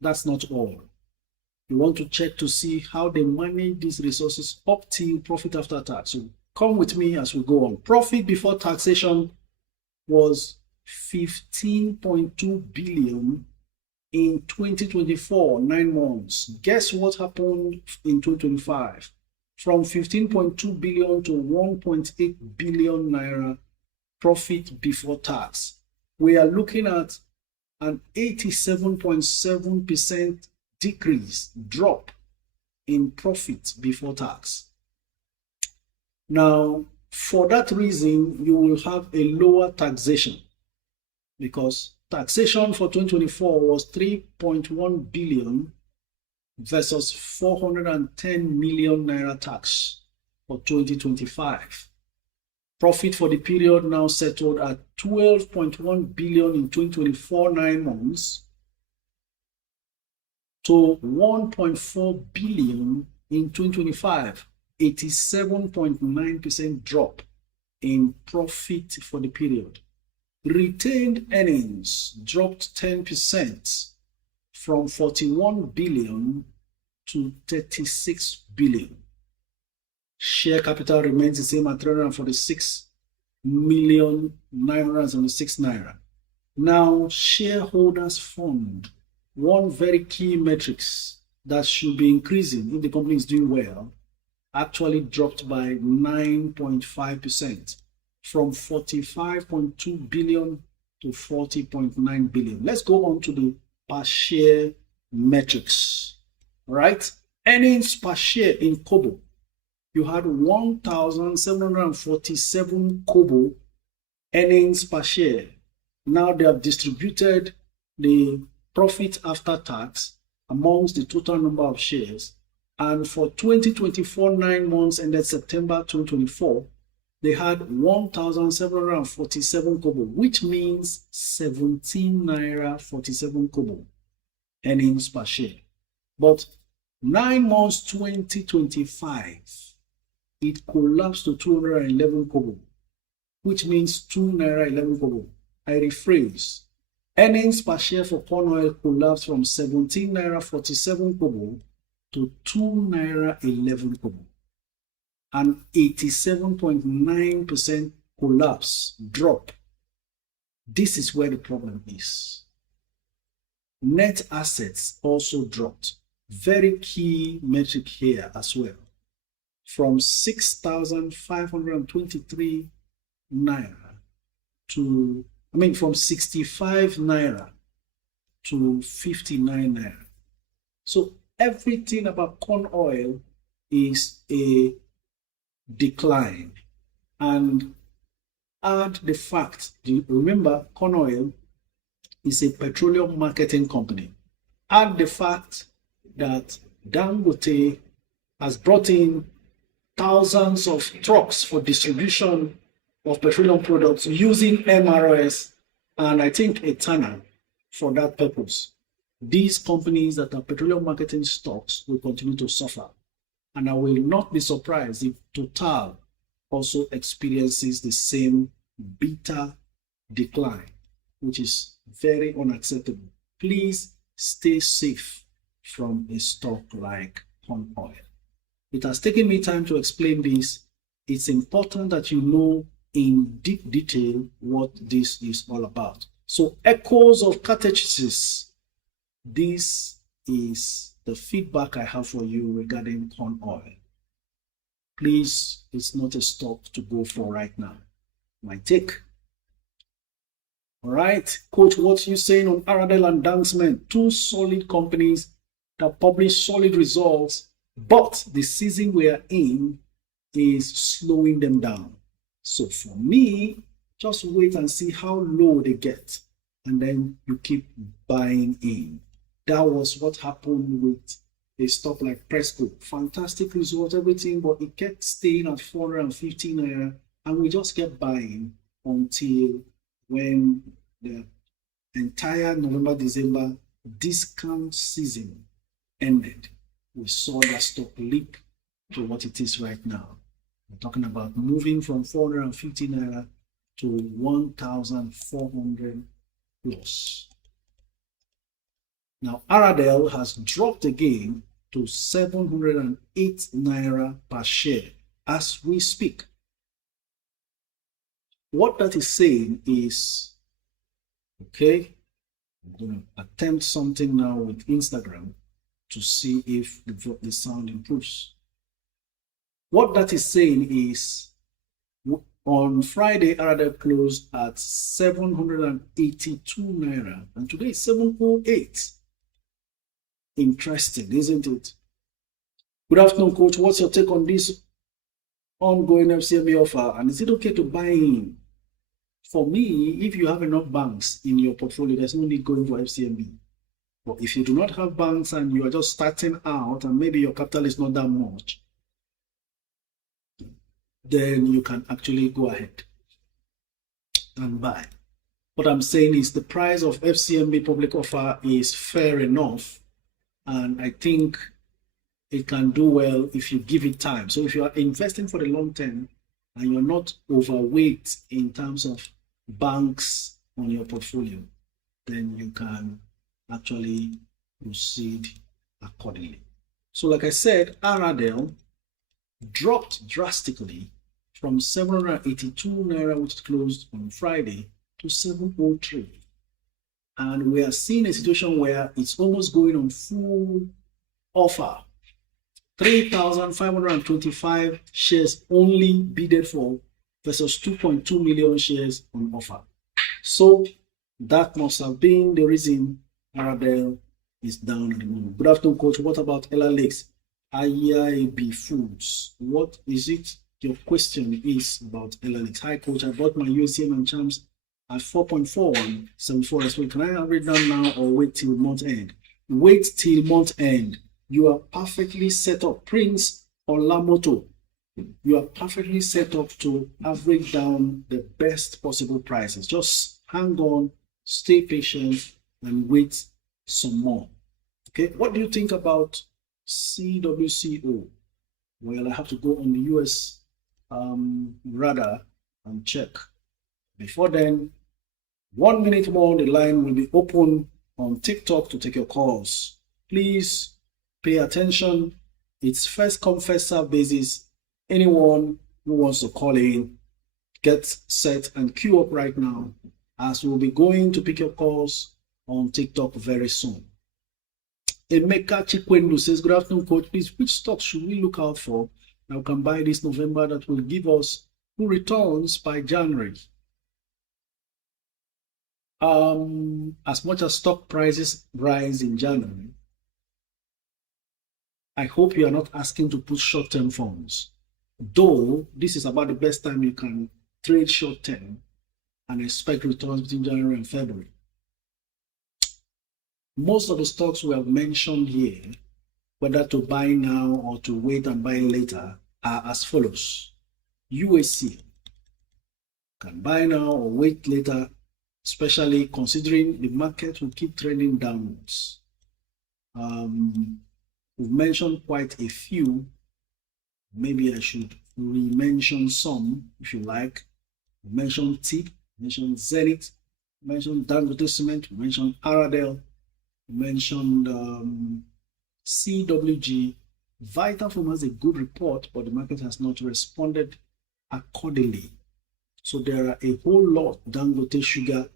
that's not all. You want to check to see how they manage these resources up till profit after tax. So come with me as we go on. Profit before taxation was 15.2 billion in 2024, 9 months. Guess what happened in 2025? From 15.2 billion to 1.8 billion naira profit before tax. We are looking at an 87.7% decrease, drop in profit before tax. Now, for that reason, you will have a lower taxation because taxation for 2024 was 3.1 billion versus 410 million naira tax for 2025. Profit for the period now settled at 12.1 billion in 2024 9 months to 1.4 billion in 2025, 87.9% drop in profit for the period. Retained earnings dropped 10% from 41 billion to 36 billion. Share capital remains the same at 346,976 naira. Now, shareholders' fund, one very key metrics that should be increasing if the company is doing well, actually dropped by 9.5% from 45.2 billion to 40.9 billion. Let's go on to the per share metrics. All right, earnings per share in Kobo. You had 1,747 Kobo earnings per share. Now they have distributed the profit after tax amongst the total number of shares. And for 2024 9 months ended September 2024, they had 1,747 Kobo, which means 17 naira 47 Kobo earnings per share. But 9 months 2025, it collapsed to 211 Kobo, which means 2 naira 11 Kobo. I rephrase. Earnings per share for corn oil collapsed from 17 naira 47 Kobo to 2 naira 11 Kobo. An 87.9% collapse, drop. This is where the problem is. Net assets also dropped. Very key metric here as well. From 6,523 naira to, from 65 naira to 59 naira. So everything about corn oil is a decline. And add the fact, remember, corn oil is a petroleum marketing company. Add the fact that Dangote has brought in thousands of trucks for distribution of petroleum products using MRS and I think Etana for that purpose. These companies that are petroleum marketing stocks will continue to suffer. And I will not be surprised if Total also experiences the same bitter decline, which is very unacceptable. Please stay safe from a stock like corn oil. It has taken me time to explain this. It's important that you know in deep detail what this is all about. So, echoes of catechesis. This is the feedback I have for you regarding corn oil. Please, it's not a stock to go for right now. My take. All right, Coach, what you saying on Aradel and Danksman? Two solid companies that publish solid results, but the season we are in is slowing them down. So for me, just wait and see how low they get, and then you keep buying in. That was what happened with a stock like Presco. Fantastic result, everything, but it kept staying at 450 naira, and we just kept buying until when the entire November, December discount season ended. We saw that stock leap to what it is right now. We're talking about moving from 450 naira to 1,400 plus. Now, Aradel has dropped again to 708 naira per share as we speak. What that is saying is, okay, I'm going to attempt something now with Instagram to see if the sound improves. What that is saying is, on Friday, Aradel closed at 782 naira, and today is 708. Interesting, isn't it? Good afternoon, Coach. What's your take on this ongoing FCMB offer? And is it okay to buy in? For me, if you have enough banks in your portfolio, there's no need going for FCMB. But if you do not have banks and you are just starting out and maybe your capital is not that much, then you can actually go ahead and buy. What I'm saying is the price of FCMB public offer is fair enough, and I think it can do well if you give it time. So if you are investing for the long term and you're not overweight in terms of banks on your portfolio, then you can actually proceed accordingly. So like I said, Aradel dropped drastically from 782 naira, which closed on Friday, to 703. And we are seeing a situation where it's almost going on full offer. 3,525 shares only bidded for versus 2.2 million shares on offer. So that must have been the reason Aradel is down at the moment. Good afternoon, Coach. What about Ella Lakes? IIB Foods. What is it? Your question is about Ella Lakes. Hi, Coach. I bought my USCM and Champs at 4.4174 as well. Can I have it down now or wait till month end? Wait till month end. You are perfectly set up. Prince or Lamoto, you are perfectly set up to average down the best possible prices. Just hang on, stay patient, and wait some more. Okay, what do you think about CWCO? Well, I have to go on the US radar and check. Before then, 1 minute more, the line will be open on TikTok to take your calls. Please pay attention. It's first come, first serve basis. Anyone who wants to call in, get set and queue up right now, as we'll be going to pick your calls on TikTok very soon. Emeka Chikwendo says, good afternoon, Coach. Please, which stocks should we look out for that we can buy this November that will give us full returns by January? As much as stock prices rise in January, I hope you are not asking to put short-term funds. Though this is about the best time you can trade short-term and expect returns between January and February. Most of the stocks we have mentioned here, whether to buy now or to wait and buy later, are as follows. UAC, can buy now or wait later, especially considering the market will keep trending downwards. We've mentioned quite a few. Maybe I should re-mention some, if you like. We mentioned TIP, mentioned Zenith, mentioned Dangote Cement, mentioned Aradel, mentioned CWG. Vitafoam has a good report, but the market has not responded accordingly. So there are a whole lot. Dangote Sugar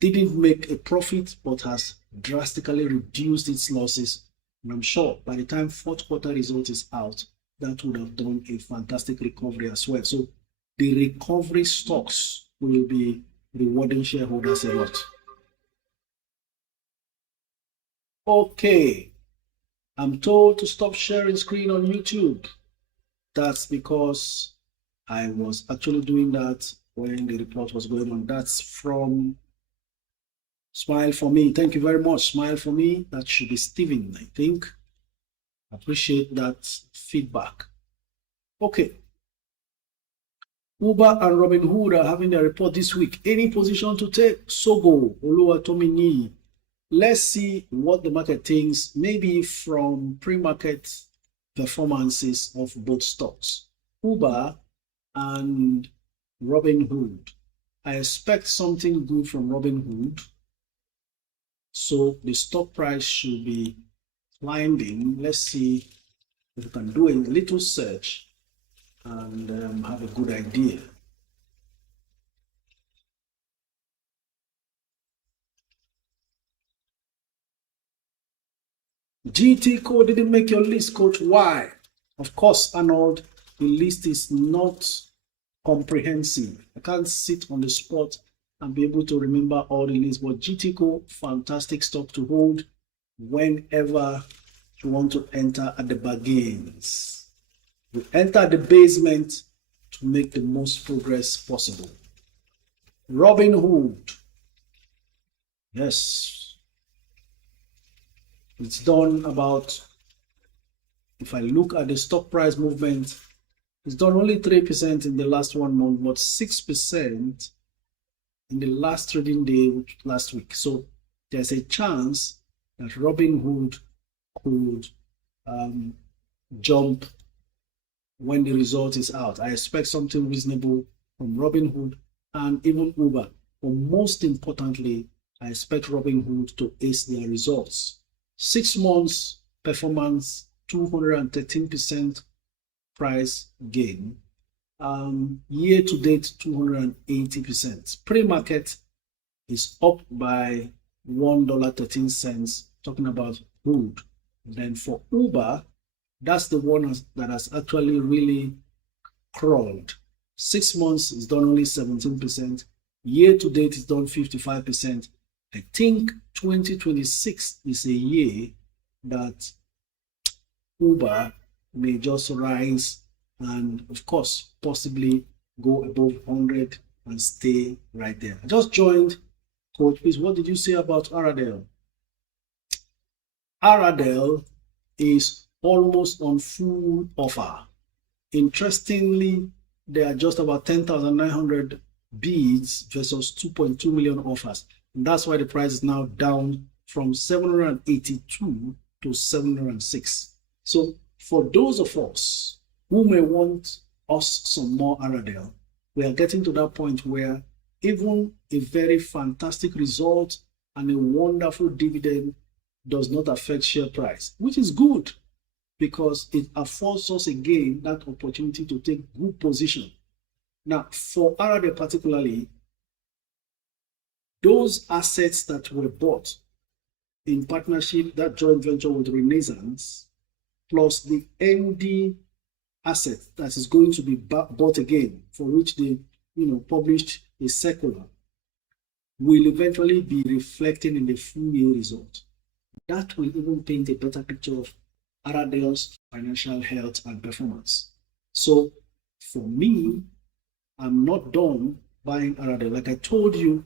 didn't make a profit, but has drastically reduced its losses. And I'm sure by the time fourth quarter result is out, that would have done a fantastic recovery as well. So the recovery stocks will be rewarding shareholders a lot. Okay, I'm told to stop sharing screen on YouTube. That's because I was actually doing that when the report was going on. That's from Smile for Me. Thank you very much. Smile for Me. That should be Steven, I think. Appreciate that feedback. Okay. Uber and Robinhood are having their report this week. Any position to take? Sogo, Oluwatomini. Let's see what the market thinks, maybe from pre-market performances of both stocks, Uber and Robinhood. I expect something good from Robinhood. So the stock price should be climbing. Let's see if we can do a little search and have a good idea. GT code didn't make your list, coach. Why? Of course, Arnold, the list is not comprehensive. I can't sit on the spot and be able to remember all the lists, but GT code, fantastic stock to hold whenever you want to enter at the bargains. You enter the basement to make the most progress possible. Robin Hood. Yes. It's done about, if I look at the stock price movement, it's done only 3% in the last 1 month, but 6% in the last trading day last week. So there's a chance that Robin Hood could jump when the result is out. I expect something reasonable from Robin Hood and even Uber. But most importantly, I expect Robin Hood to ace their results. 6 months performance, 213% price gain. Year to date, 280%. Pre-market is up by $1.13, talking about Hood. Then for Uber, that's the one that has actually really crawled. 6 months is done only 17%. Year to date is done 55%. I think 2026 is a year that Uber may just rise and, of course, possibly go above 100 and stay right there. I just joined. Coach, please, what did you say about Aradel? Aradel is almost on full offer. Interestingly, there are just about 10,900 bids versus 2.2 million offers. And that's why the price is now down from 782 to 706. So for those of us who may want us some more Aradel, we are getting to that point where even a very fantastic result and a wonderful dividend does not affect share price, which is good because it affords us again that opportunity to take good position. Now, for Aradel particularly, those assets that were bought in partnership, that joint venture with Renaissance, plus the ND asset that is going to be bought again, for which they published a circular, will eventually be reflecting in the full year result. That will even paint a better picture of Aradel's financial health and performance. So for me, I'm not done buying Aradel. Like I told you,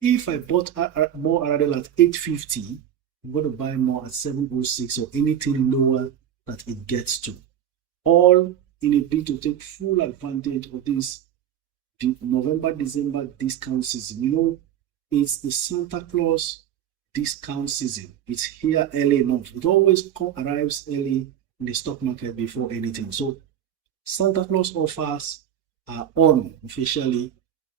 if I bought more Aradel at 850, I'm going to buy more at 706 or anything lower that it gets to. All in a bid to take full advantage of this November-December discount season. It's the Santa Claus discount season. It's here early enough. It always arrives early in the stock market before anything. So Santa Claus offers are on officially,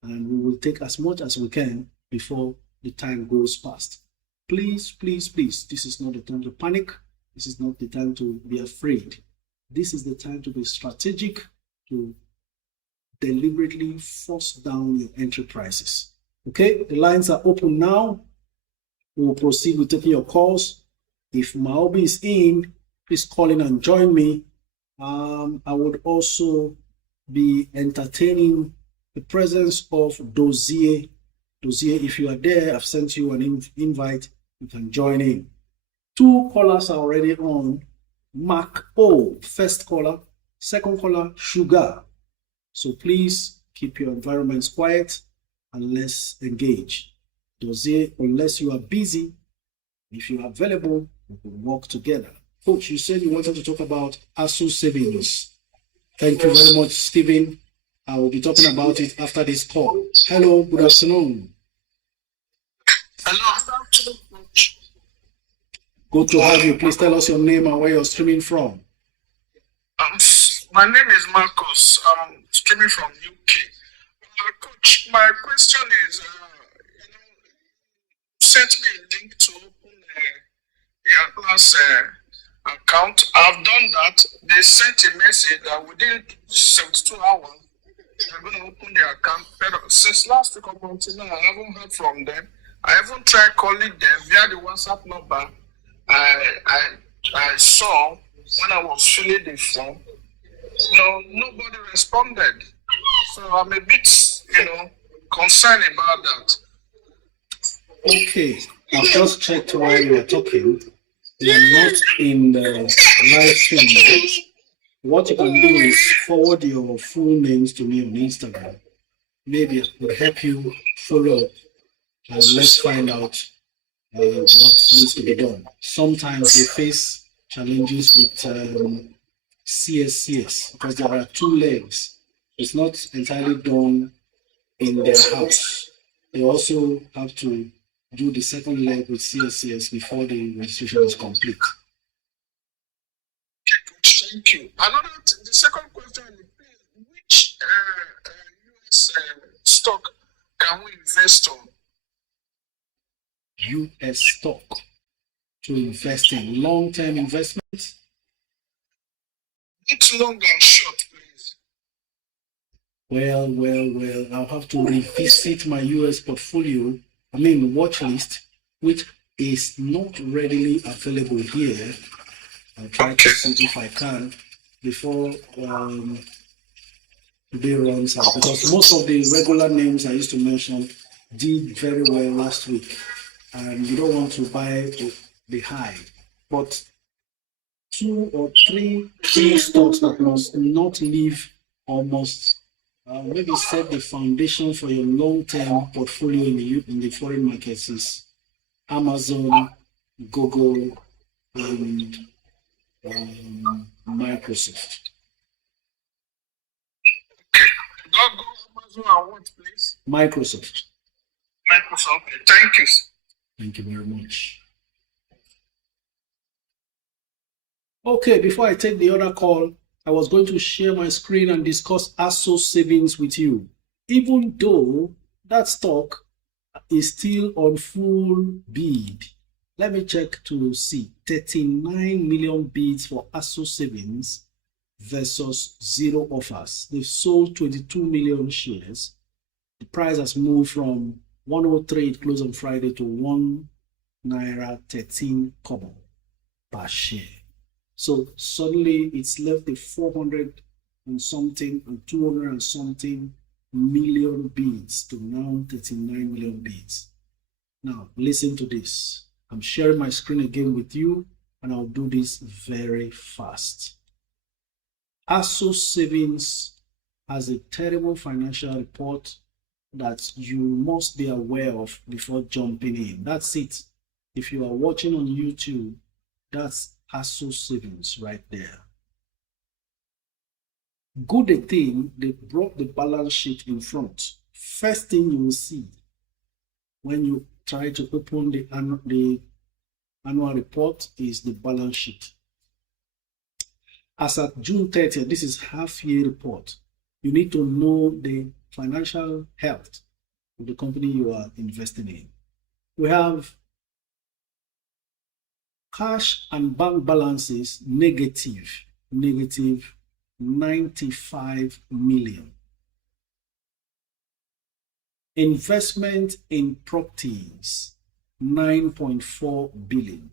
and we will take as much as we can before the time goes past. Please, please, please, this is not the time to panic. This is not the time to be afraid. This is the time to be strategic, to deliberately force down your entry prices. Okay, the lines are open now. We will proceed with taking your calls. If Maobi is in, please call in and join me. I would also be entertaining the presence of Dozier. Dozier, if you are there, I've sent you an invite. You can join in. 2 callers are already on. Mark O, first caller. Second caller, Sugar. So please keep your environments quiet and let's engage. Dozier, unless you are busy, if you are available, we will work together. Coach, you said you wanted to talk about ASU savings. Thank you very much, Stephen. I will be talking about it after this call. Hello, good afternoon. Hello. Good to have you. Please tell us your name and where you're streaming from. My name is Marcus. I'm streaming from UK. Coach, my question is, you sent me a link to open balance account. I've done that. They sent a message that within 72 hours, they're going to open their account. But since last week up until now, I haven't heard from them. I haven't tried calling them via the WhatsApp number I saw when I was filling the form. No, nobody responded. So I'm a bit, concerned about that. Okay, I've just checked while you were talking. You are not in the live stream. What you can do is forward your full names to me on Instagram. Maybe it will help you follow up and let's find out what needs to be done. Sometimes they face challenges with CSCS because there are two legs. It's not entirely done in their house. They also have to do the second leg with CSCS before the registration is complete. Thank you. The second question is, which US stock can we invest on? US stock to invest in long-term investments? It's long and short, please. Well, I'll have to revisit my US portfolio, watch list, which is not readily available here. I'll try to see if I can before the day runs out, because most of the regular names I used to mention did very well last week, and you don't want to buy the high. But 2 or 3 key stocks that must not leave almost maybe set the foundation for your long-term portfolio in the foreign markets is Amazon, Google, and Microsoft. Google, Amazon, and what, please? Microsoft. Microsoft. Thank you. Thank you very much. Okay, before I take the other call, I was going to share my screen and discuss ASO savings with you. Even though that stock is still on full bid. Let me check to see 39 million bids for ASO savings versus 0 offers. They've sold 22 million shares. The price has moved from 103, it closed on Friday, to 1 naira 13 kobo per share. So suddenly it's left the 400 and something and 200 and something million bids to now 39 million bids. Now listen to this. I'm sharing my screen again with you, and I'll do this very fast. ASO Savings has a terrible financial report that you must be aware of before jumping in. That's it. If you are watching on YouTube, that's ASO Savings right there. Good thing they brought the balance sheet in front. First thing you will see when you try to open the annual report is the balance sheet. As at June 30th, this is half-year report. You need to know the financial health of the company you are investing in. We have cash and bank balances negative 95 million. Investment in properties, 9.4 billion.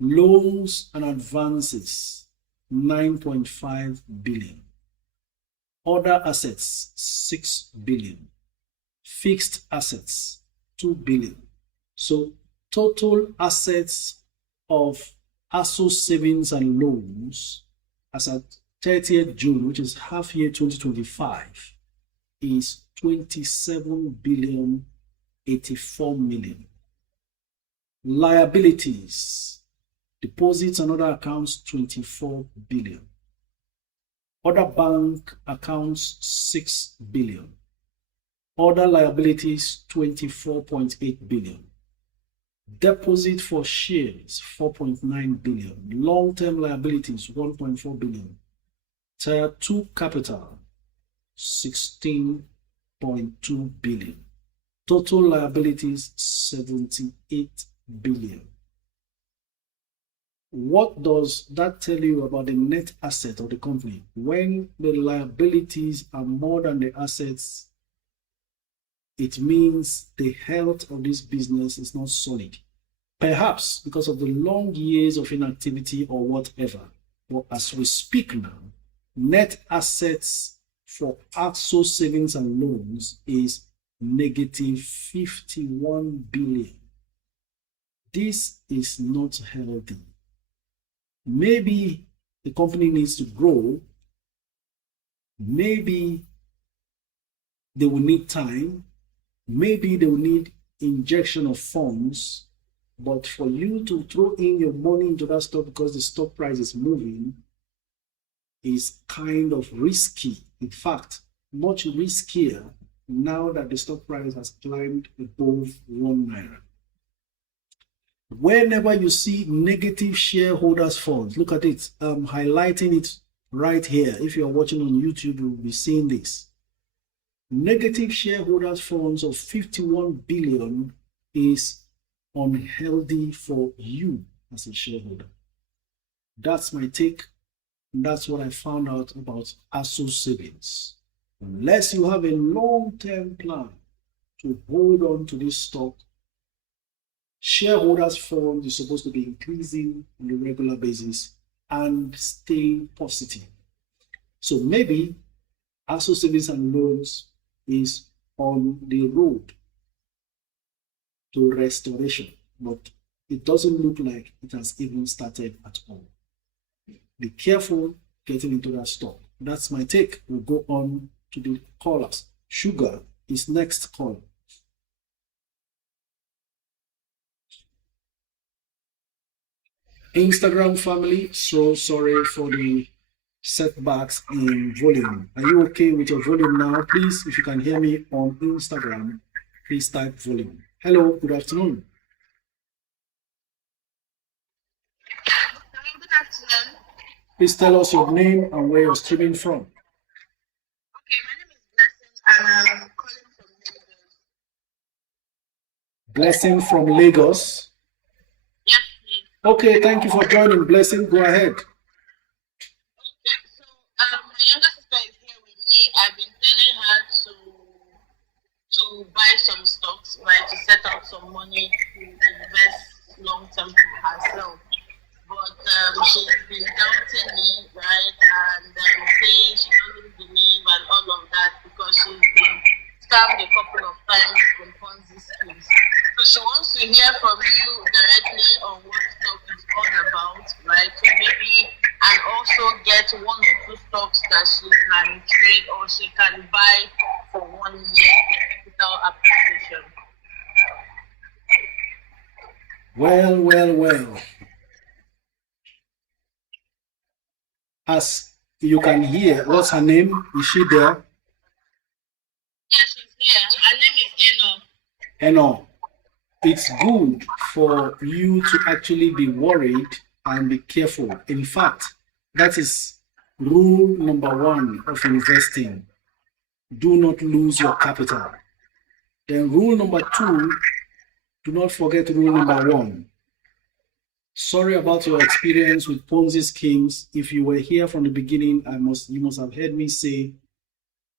Loans and advances, 9.5 billion. Other assets, 6 billion. Fixed assets, 2 billion. So total assets of ASO savings and loans as at 30th June, which is half year 2025, is 27 billion 84 million. Liabilities, deposits and other accounts, 24 billion. Other bank accounts, 6 billion. Other liabilities, 24.8 billion. Deposit for shares, 4.9 billion. Long-term liabilities, 1.4 billion. Tier 2 capital, 16.2 billion. Total liabilities, 78 billion. What does that tell you about the net asset of the company? When the liabilities are more than the assets, it means the health of this business is not solid. Perhaps because of the long years of inactivity or whatever. But as we speak now, net assets for AXO savings and loans is negative 51 billion. This is not healthy. Maybe the company needs to grow. Maybe they will need time. Maybe they will need injection of funds. But for you to throw in your money into that stock because the stock price is moving is kind of risky. In fact, much riskier now that the stock price has climbed above 1 naira. Whenever you see negative shareholders funds, look at it. I'm highlighting it right here. If you are watching on YouTube, you will be seeing this. Negative shareholders funds of 51 billion is unhealthy for you as a shareholder. That's my take. That's what I found out about AXO savings. Unless you have a long-term plan to hold on to this stock, shareholders fund is supposed to be increasing on a regular basis and staying positive. So maybe AXO savings and loans is on the road to restoration, but it doesn't look like it has even started at all. Be careful getting into that stock. That's my take. We'll go on to the callers. Sugar is next call. Instagram family, so sorry for the setbacks in volume. Are you okay with your volume now? Please, if you can hear me on Instagram, please type volume. Hello, good afternoon. Hello, good afternoon. Please tell us your name and where you're streaming from. Okay, my name is Blessing and I'm calling from Lagos. Blessing from Lagos. Yes, please. Okay, thank you for joining. Blessing, go ahead. Okay, so my younger sister is here with me. I've been telling her to buy some stocks, right, to set out some money to invest long term for herself. But she's been doubting me, right, and saying she doesn't believe and all of that because she's been scammed a couple of times from Ponzi schemes. So she wants to hear from you directly on what stock is all about, right? So maybe, and also get 1 or 2 stocks that she can trade or she can buy for 1 year without application. Well. As you can hear, what's her name? Is she there? Yes, she's here. Her name is Eno. Eno. It's good for you to actually be worried and be careful. In fact, that is rule number 1 of investing. Do not lose your capital. Then rule number 2, do not forget rule number 1. Sorry about your experience with Ponzi schemes. If you were here from the beginning, you must have heard me say,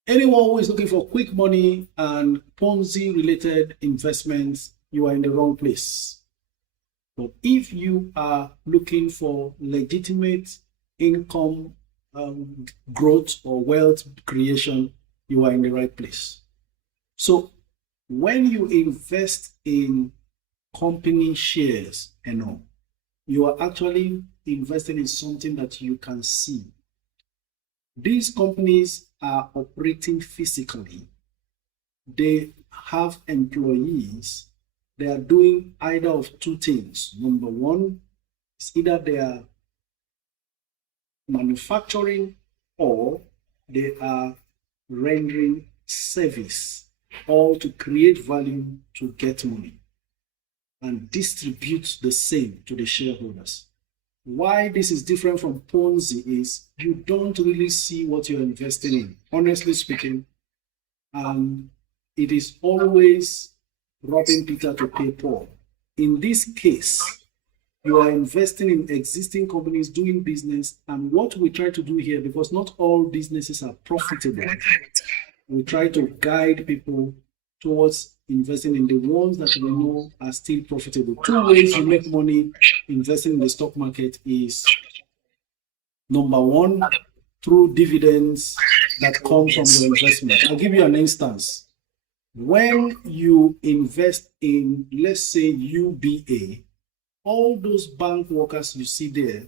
anyone who is looking for quick money and Ponzi related investments, you are in the wrong place. But if you are looking for legitimate income growth or wealth creation, you are in the right place. So when you invest in company shares and all, you are actually investing in something that you can see. These companies are operating physically. They have employees. They are doing either of 2 things. Number 1 is either they are manufacturing or they are rendering service, all to create value to get money and distribute the same to the shareholders. Why this is different from Ponzi is you don't really see what you're investing in, honestly speaking, and it is always robbing Peter to pay Paul. In this case, You are investing in existing companies doing business. And what we try to do here, because not all businesses are profitable, we try to guide people towards investing in the ones that we know are still profitable. Two ways you make money investing in the stock market is, number one, through dividends that come from your investment. I'll give you an instance. When you invest in, let's say, UBA, all those bank workers you see there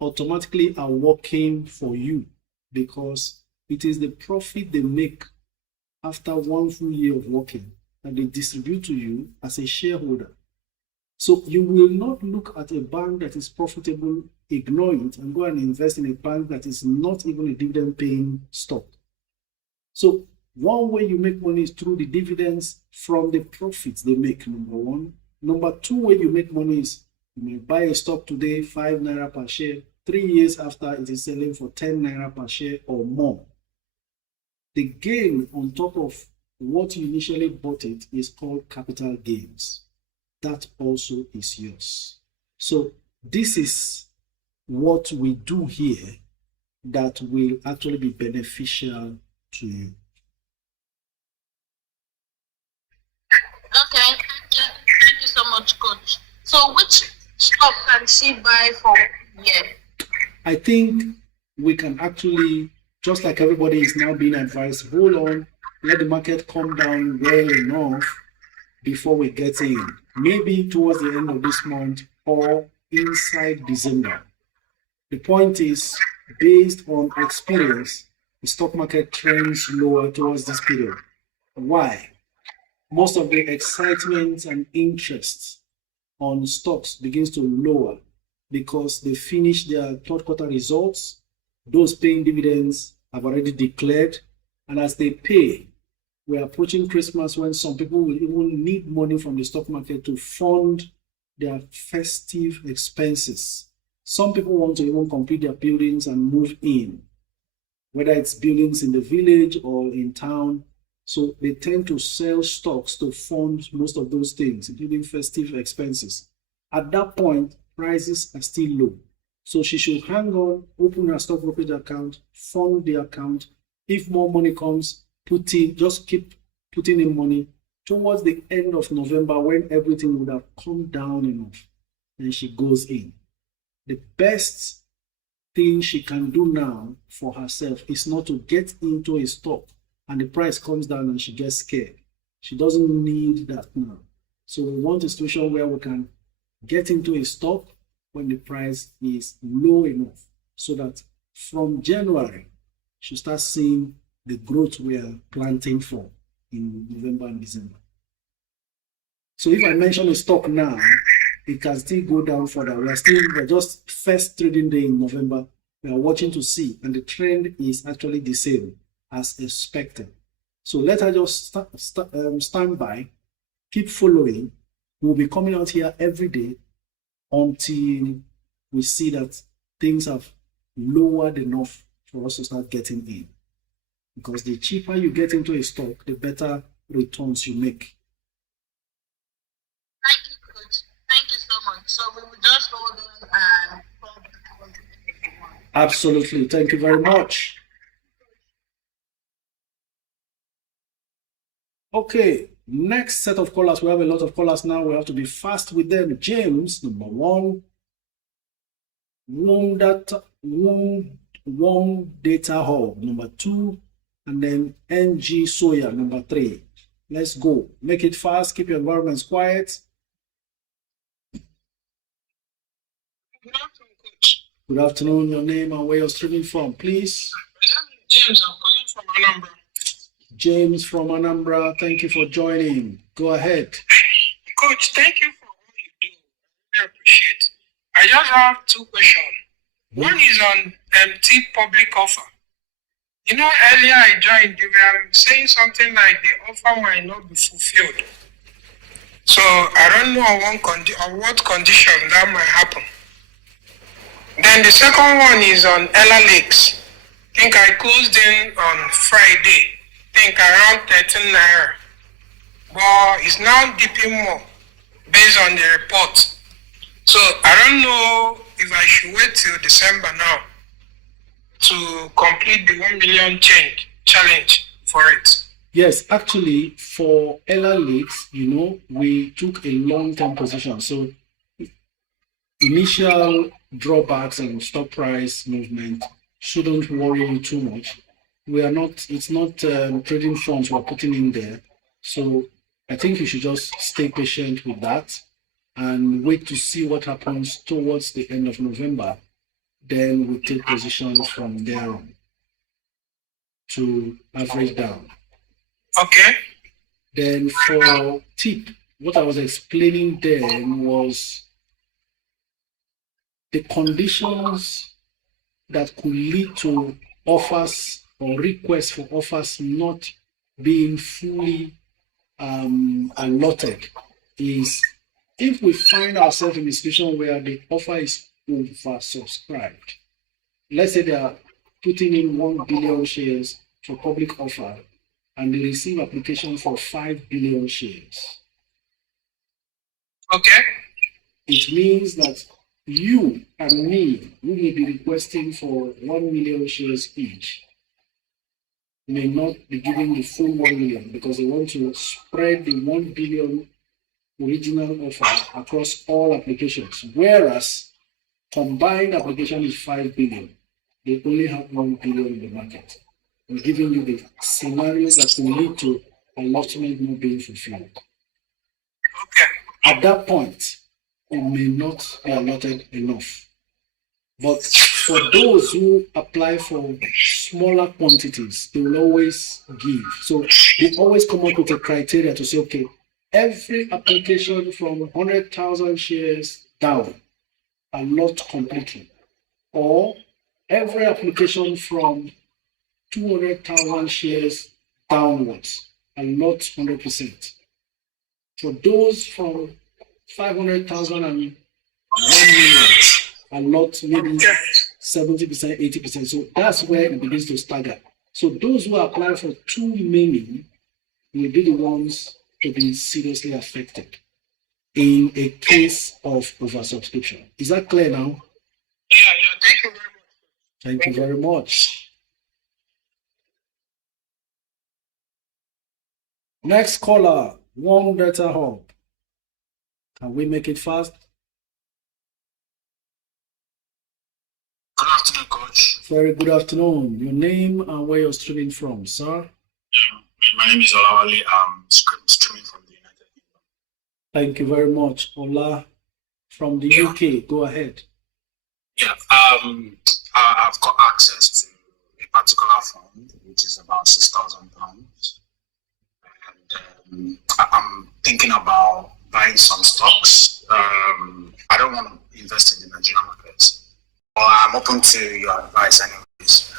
automatically are working for you, because it is the profit they make after 1 full year of working that they distribute to you as a shareholder. So you will not look at a bank that is profitable, ignore it, and go and invest in a bank that is not even a dividend-paying stock. So one way you make money is through the dividends from the profits they make, number one. Number two way you make money is you may buy a stock today, 5 naira per share. 3 years after, it is selling for 10 naira per share or more. The gain on top of what you initially bought it is called capital gains. That also is yours. So this is what we do here that will actually be beneficial to you. Okay, thank you so much, Coach. So which stock can she buy for here? I think we can actually, just like everybody is now being advised, hold on, let the market come down well enough before we get in. Maybe towards the end of this month or inside December. The point is, based on experience, the stock market trends lower towards this period. Why? Most of the excitement and interest on stocks begins to lower because they finish their third quarter results. Those paying dividends have already declared, and as they pay, we're approaching Christmas when some people will even need money from the stock market to fund their festive expenses. Some people want to even complete their buildings and move in, whether it's buildings in the village or in town. So they tend to sell stocks to fund most of those things, including festive expenses. At that point, prices are still low. So she should hang on, open her stock brokerage account, fund the account. If more money comes, just keep putting in money. Towards the end of November, when everything would have come down enough, then she goes in. The best thing she can do now for herself is not to get into a stock and the price comes down and she gets scared. She doesn't need that now. So we want a situation where we can get into a stock when the price is low enough, so that from January, she starts seeing the growth we are planting for in November and December. So if I mention a stock now, it can still go down further. We're just first trading day in November. We are watching to see, and the trend is actually the same as expected. So let her just stand by, keep following. We'll be coming out here every day until we see that things have lowered enough for us to start getting in. Because the cheaper you get into a stock, the better returns you make. Thank you, Coach. Thank you so much. So we will just hold on and absolutely. Thank you very much. Okay, next set of callers. We have a lot of callers now. We have to be fast with them. James, number one. Warm Data Hub, number two. And then NG Soya, number three. Let's go. Make it fast. Keep your environments quiet. Good afternoon, Coach. Good afternoon. Your name and where you're streaming from, please. James, I'm calling from Anambra. James from Anambra, thank you for joining. Go ahead. Coach, thank you for all you do. I appreciate. I just have two questions. One is on MT public offer. You know, earlier I joined, you were saying something like the offer might not be fulfilled. So I don't know on what condition that might happen. Then the second one is on Ella Lakes. I think I closed in on Friday. I think around 13 naira. But it's now dipping more based on the report. So I don't know if I should wait till December now to complete the 1 million change challenge for it. Yes, actually, for Ella leagues, we took a long-term position. So initial drawbacks and stock price movement shouldn't worry you too much. It's not trading funds we're putting in there. So I think you should just stay patient with that and wait to see what happens towards the end of November. Then we take positions from there on to average down. Okay. Then for tip, what I was explaining then was the conditions that could lead to offers or requests for offers not being fully allotted is if we find ourselves in a situation where the offer is oversubscribed. Let's say they are putting in 1 billion shares for public offer and they receive application for 5 billion shares. Okay. It means that you and me, who may be requesting for 1 million shares each, may not be given the full 1 million because they want to spread the 1 billion original offer across all applications. Whereas combined application is 5 billion. They only have 1 billion in the market. I'm giving you the scenarios that will lead to allotment not being fulfilled. Okay. At that point, it may not be allotted enough. But for those who apply for smaller quantities, they will always give. So they always come up with a criteria to say, okay, every application from 100,000 shares down, allot completely. Or every application from 200,000 shares downwards, allot 100%. For those from 500,000 and 1 million, allot maybe 70%, 80%. So that's where it begins to stagger. So those who apply for too many will be the ones to be seriously affected in a case of oversubscription. Is that clear now? Yeah, thank you very much. Thank you very much. Next caller, One Data Hub. Can we make it fast? Good afternoon, Coach. Very good afternoon. Your name and where you're streaming from, sir? My name is Olawale. I'm streaming from the United Kingdom. Thank you very much, Ola from the UK. Go ahead. Yeah, I've got access to a particular fund, which is about £6,000. And I'm thinking about buying some stocks. I don't want to invest in the Nigerian markets. Well, I'm open to your advice anyways.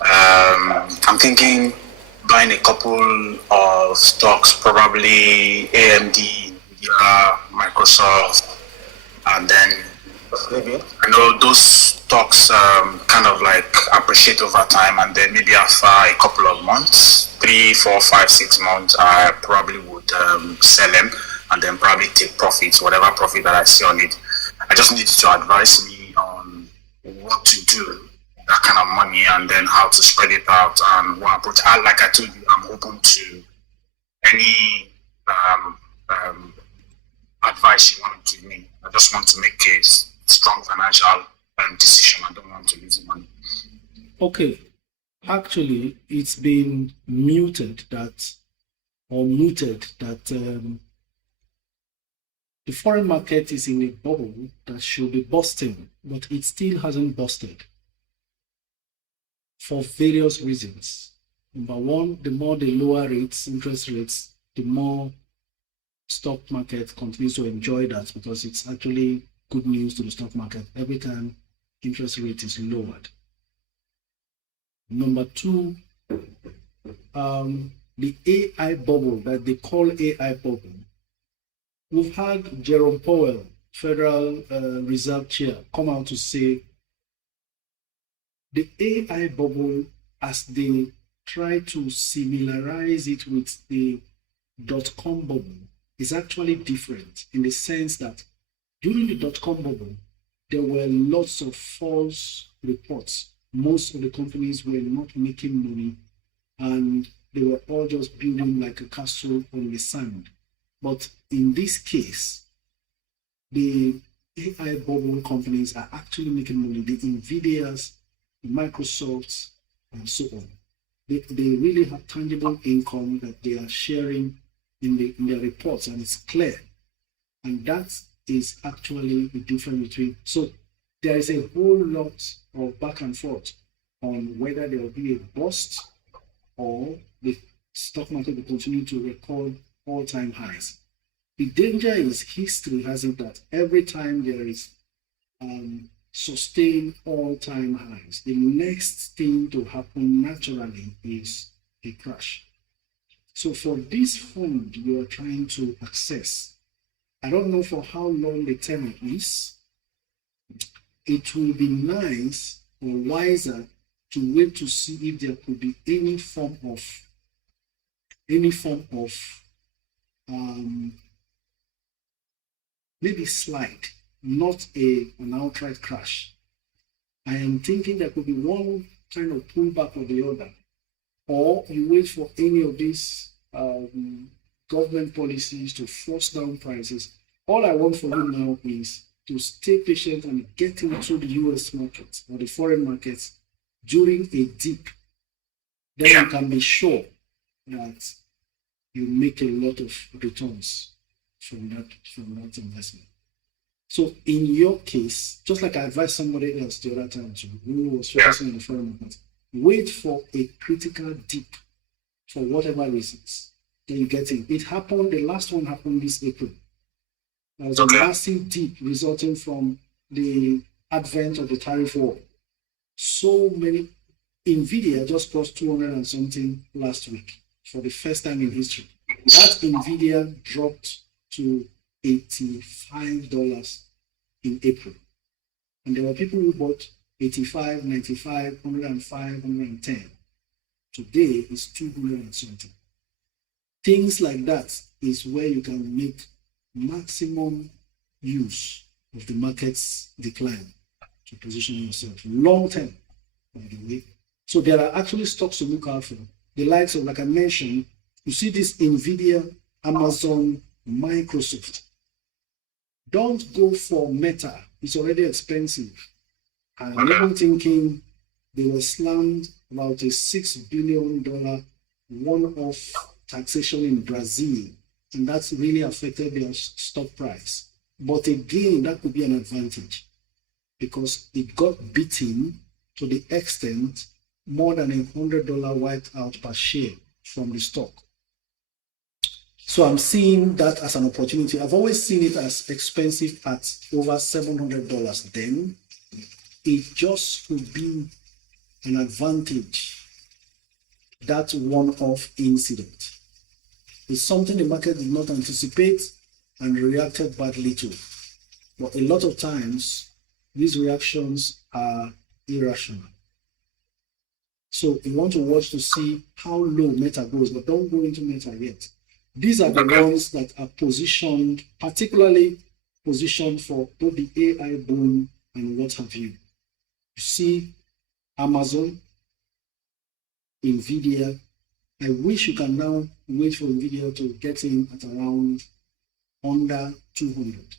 I'm thinking buying a couple of stocks, probably AMD, Microsoft, and then I know those stocks kind of like appreciate over time, and then maybe after a couple of months, 3, 4, 5, 6 months, I probably would sell them and then probably take profits, whatever profit that I see on it. I just need you to advise me on what to do with that kind of money and then how to spread it out and what approach. Like I told you, I'm open to any advice you want to give me. I just want to make a strong financial decision. I don't want to lose money. Okay. Actually, it's been mooted that the foreign market is in a bubble that should be busting, but it still hasn't busted for various reasons. Number one, the more they lower interest rates, the more stock market continues to enjoy that because it's actually good news to the stock market every time interest rate is lowered. Number two, the AI bubble that they call AI bubble. We've had Jerome Powell, Federal Reserve Chair, come out to say the AI bubble, as they try to similarize it with the dot-com bubble, is actually different in the sense that During the dot-com bubble, there were lots of false reports. Most of the companies were not making money, and they were all just building like a castle on the sand. But in this case, the AI bubble companies are actually making money. The Nvidias, the Microsofts, and so on. They really have tangible income that they are sharing in their reports, and it's clear. And that is actually the difference between. So there is a whole lot of back and forth on whether there will be a bust or the stock market will continue to record all-time highs. The danger is history has it that every time there is sustained all-time highs, the next thing to happen naturally is a crash. So for this fund you are trying to access, I don't know for how long the tenor is. It will be nice or wiser to wait to see if there could be any form of maybe slide, not an outright crash. I am thinking there could be one kind of pullback or the other, or you wait for any of these government policies to force down prices. All I want for you now is to stay patient and get into the US market or the foreign markets during a dip. Then you can be sure that you make a lot of returns from that investment. So in your case, just like I advised somebody else the other time too, who was focusing on the foreign market, wait for a critical dip for whatever reasons. Then you get in. It happened, the last one happened this April. There was a massive dip resulting from the advent of the tariff war. So many, Nvidia just crossed 200 and something last week for the first time in history. That Nvidia dropped to $85 in April. And there were people who bought 85, 95, 105, 110. Today is 200 and something. Things like that is where you can make maximum use of the market's decline to position yourself long term, by the way. So there are actually stocks to look out for. The likes of, like I mentioned, you see this Nvidia, Amazon, Microsoft. Don't go for Meta. It's already expensive. I'm even thinking they were slammed about a $6 billion one-off taxation in Brazil, and that's really affected their stock price. But again, that could be an advantage because it got beaten to the extent more than $100 wiped out per share from the stock. So I'm seeing that as an opportunity. I've always seen it as expensive at over $700. Then it just would be an advantage, that one-off incident. It's something the market did not anticipate and reacted badly to. But a lot of times, these reactions are irrational. So you want to watch to see how low Meta goes, but don't go into Meta yet. These are the ones that are positioned, particularly positioned for both the AI boom and what have you. You see Amazon, Nvidia. I wish you can now wait for Nvidia to get in at around under 200.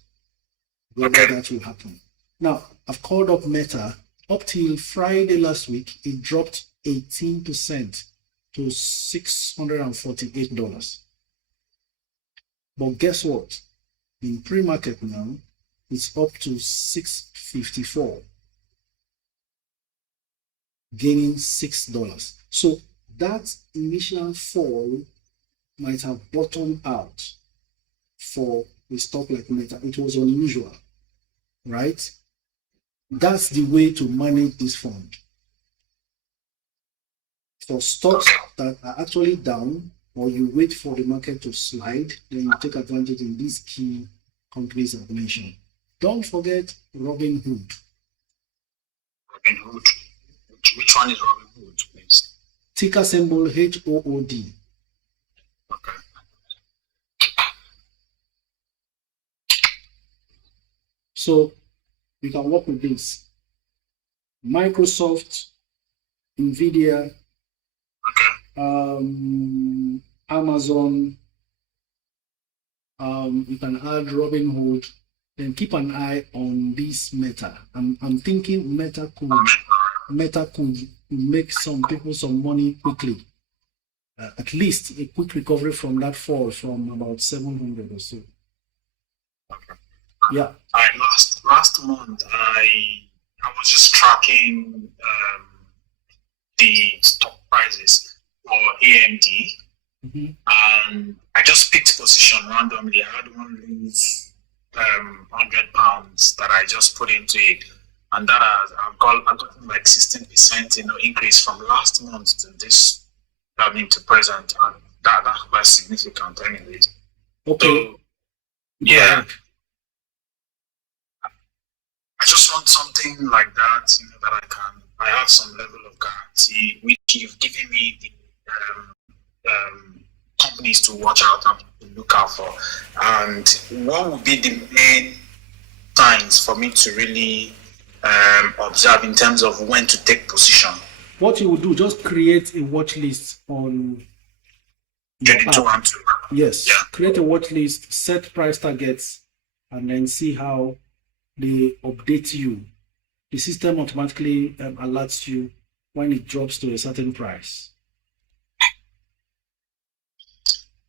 Whether that will happen. Now, I've called up Meta. Up till Friday last week, it dropped 18% to $648. But guess what? In pre-market now, it's up to $654, gaining $6. So that initial fall might have bottomed out for a stock like Meta. It was unusual, right? That's the way to manage this fund. For stocks that are actually down, or you wait for the market to slide, then you take advantage in these key companies I've mentioned. Don't forget Robinhood. Robinhood. Which one is Robinhood, please? Ticker symbol HOOD. Okay. So you can work with this. Microsoft, Nvidia, Amazon, you can add Robinhood, then keep an eye on this Meta. I'm thinking Meta could make some people some money quickly. At least a quick recovery from that fall from about 700 or so. Okay. Yeah. Last month I was just tracking the stock prices for AMD, and I just picked position randomly. I had one lose £100 that I just put into it, and that I've gotten like 16% increase from last month to this. To present, and that's quite significant anyway. Okay. So, yeah. I just want something like that, that I have some level of guarantee, which you've given me the companies to watch out and to look out for. And what would be the main signs for me to really observe in terms of when to take position? What you would do, just create a watch list on your app. Yes, yeah. Create a watch list, set price targets, and then see how they update you. The system automatically alerts you when it drops to a certain price.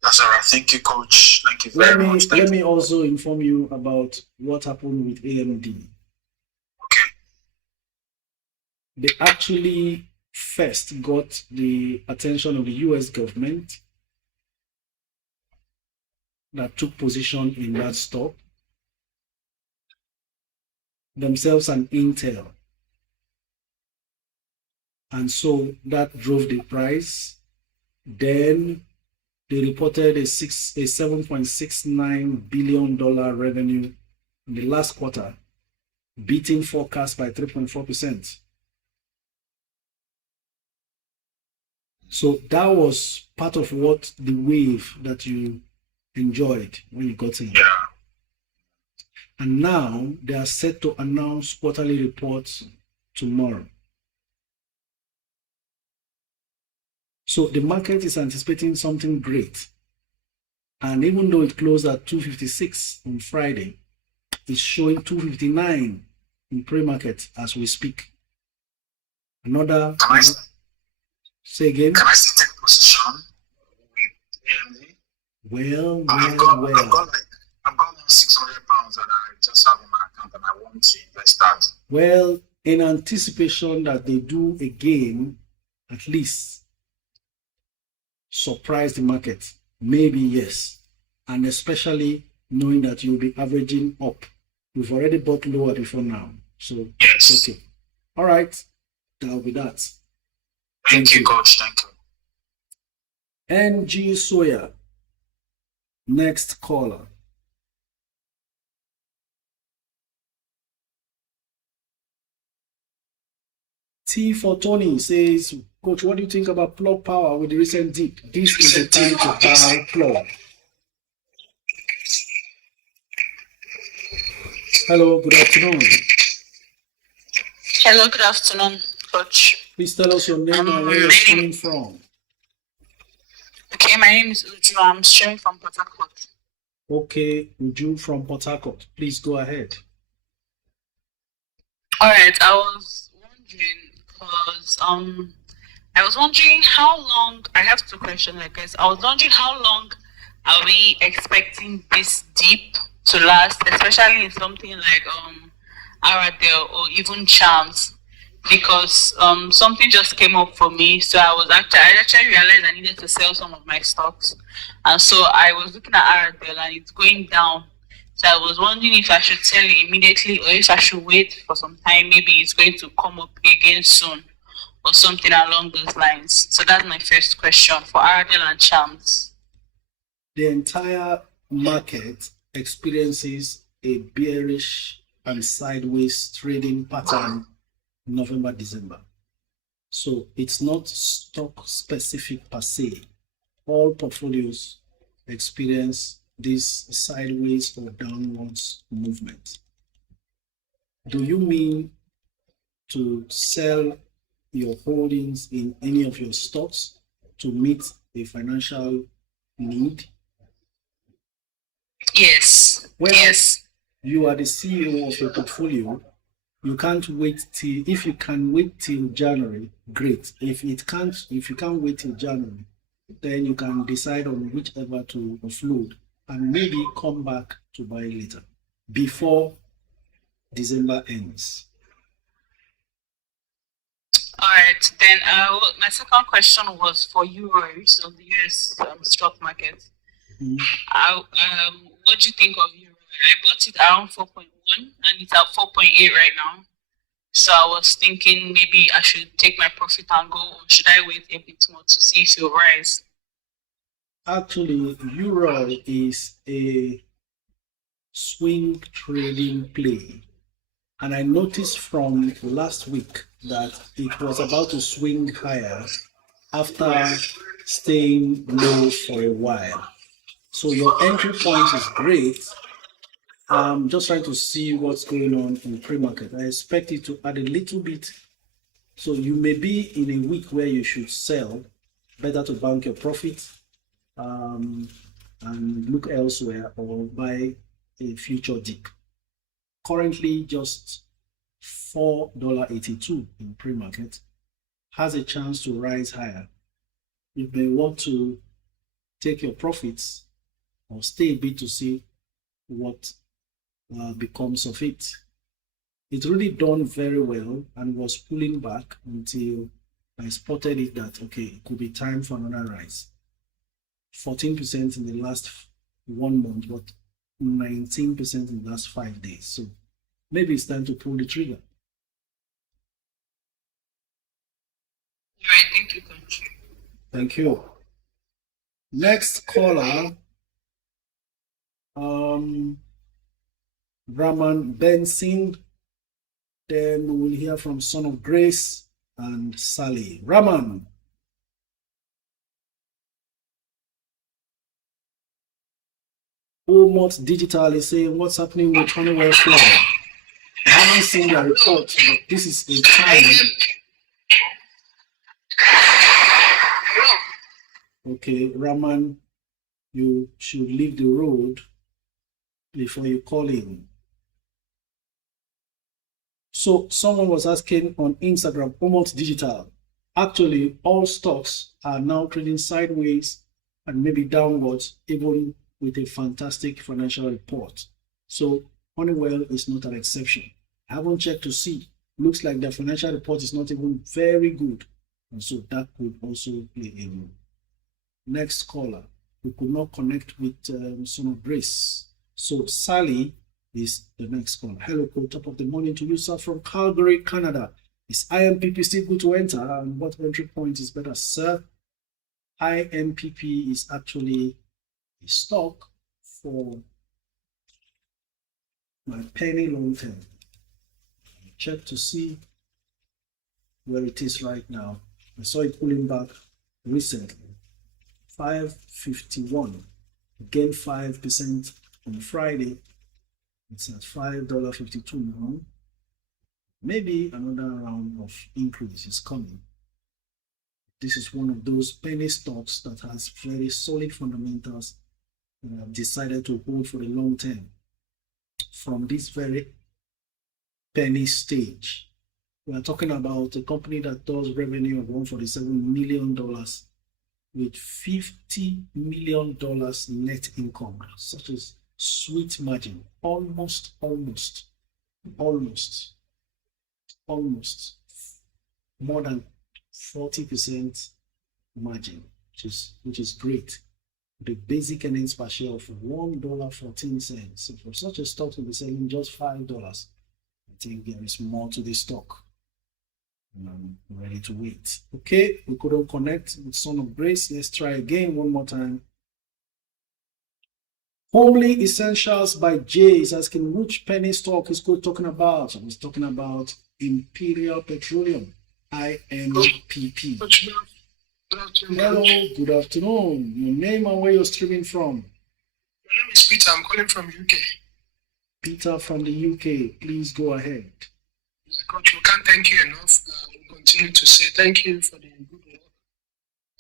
That's all right. Thank you, Coach. Thank you very much. Let me also inform you about what happened with AMD. Okay. They actually first got the attention of the US government that took position in that stock, themselves and Intel. And so that drove the price. Then they reported a $7.69 billion revenue in the last quarter, beating forecast by 3.4%. So that was part of what the wave that you enjoyed when you got in. Yeah. And now they are set to announce quarterly reports tomorrow. So the market is anticipating something great. And even though it closed at 256 on Friday, it's showing 259 in pre-market as we speak. Another... Say again. Can I still take position with AMD? Well. I've got £600 that I just have in my account and I want to invest that. Well, in anticipation that they do again, at least surprise the market, maybe yes. And especially knowing that you'll be averaging up. We've already bought lower before now. So yes. Okay. All right. That'll be that. Thank you, Coach. Thank you. NG Sawyer. Next caller. T for Tony says, Coach, what do you think about plug power with the recent dip? This is the time to buy plug. Hello, good afternoon. Hello, good afternoon, Coach. Please tell us your name and where you're streaming from. Okay, my name is Uju. I'm streaming from Port Harcourt. Okay, Uju from Port Harcourt. Please go ahead. All right, I was wondering how long. I have two questions, I guess. I was wondering how long are we expecting this dip to last, especially in something like Aradel or even Charms. Because something just came up for me, so I actually realized I needed to sell some of my stocks, and so I was looking at Aradel and it's going down. So I was wondering if I should sell it immediately or if I should wait for some time. Maybe it's going to come up again soon, or something along those lines. So that's my first question for Aradel and Charms. The entire market experiences a bearish and sideways trading pattern. November, December. So it's not stock specific per se. All portfolios experience this sideways or downwards movement. Do you mean to sell your holdings in any of your stocks to meet a financial need? Yes. Well, Yes. you are the CEO of your portfolio. You can't wait till, if you can wait till January, great. If you can't wait till January, then you can decide on whichever to offload and maybe come back to buy later before December ends. All right. Then my second question was for euros of the US stock market. What do you think of euro? I bought it around 4.1 and it's at 4.8 right now. So I was thinking maybe I should take my profit and go, or should I wait a bit more to see if it will rise? Actually, euro is a swing trading play. And I noticed from last week that it was about to swing higher after staying low for a while. So your entry point is great. I'm just trying to see what's going on in pre-market. I expect it to add a little bit. So you may be in a week where you should sell. Better to bank your profit and look elsewhere or buy a future dip. Currently just $4.82 in pre-market, has a chance to rise higher. You may want to take your profits or stay a bit to see what becomes of it. It really done very well and was pulling back until I spotted it that, okay, it could be time for another rise. 14% in the last 1 month, but 19% in the last 5 days. So maybe it's time to pull the trigger. All right, thank you, Country. Thank you. Next caller, Raman Benson. Then we will hear from Son of Grace and Sally. Raman. Almost Digital is saying, what's happening with Honeywell Floor? I haven't seen the report, but this is a time. Okay, Raman, you should leave the road before you call in. So someone was asking on Instagram, Almost Digital. Actually, all stocks are now trading sideways and maybe downwards, even with a fantastic financial report. So Honeywell is not an exception. I haven't checked to see. Looks like the financial report is not even very good. And so that could also play a role. Next caller. We could not connect with Son of Grace. So Sally is the next caller. Hello, cool. Top of the morning to you, sir, from Calgary, Canada. Is IMPP still good to enter? And what entry point is better, sir? IMPP is actually a stock for my penny long term. Check to see where it is right now. I saw it pulling back recently. 551, again 5% on Friday. It's at $5.52 now. Maybe another round of increase is coming. This is one of those penny stocks that has very solid fundamentals and I've decided to hold for the long term. From this very penny stage, we are talking about a company that does revenue of $147 million with $50 million net income, such as sweet margin, almost more than 40% margin, which is great. The basic earnings per share of $1.14. So for such a stock to be selling just $5, I think there is more to this stock. And I'm ready to wait. Okay, we couldn't connect with Son of Grace. Let's try again one more time. Homely Essentials by Jay is asking which penny stock is good talking about. I was talking about Imperial Petroleum, IMPP. Hello, good afternoon. Your name and where you're streaming from? My name is Peter. I'm calling from UK. Peter from the UK, please go ahead. Coach, we can't thank you enough. We'll continue to say thank you for the good work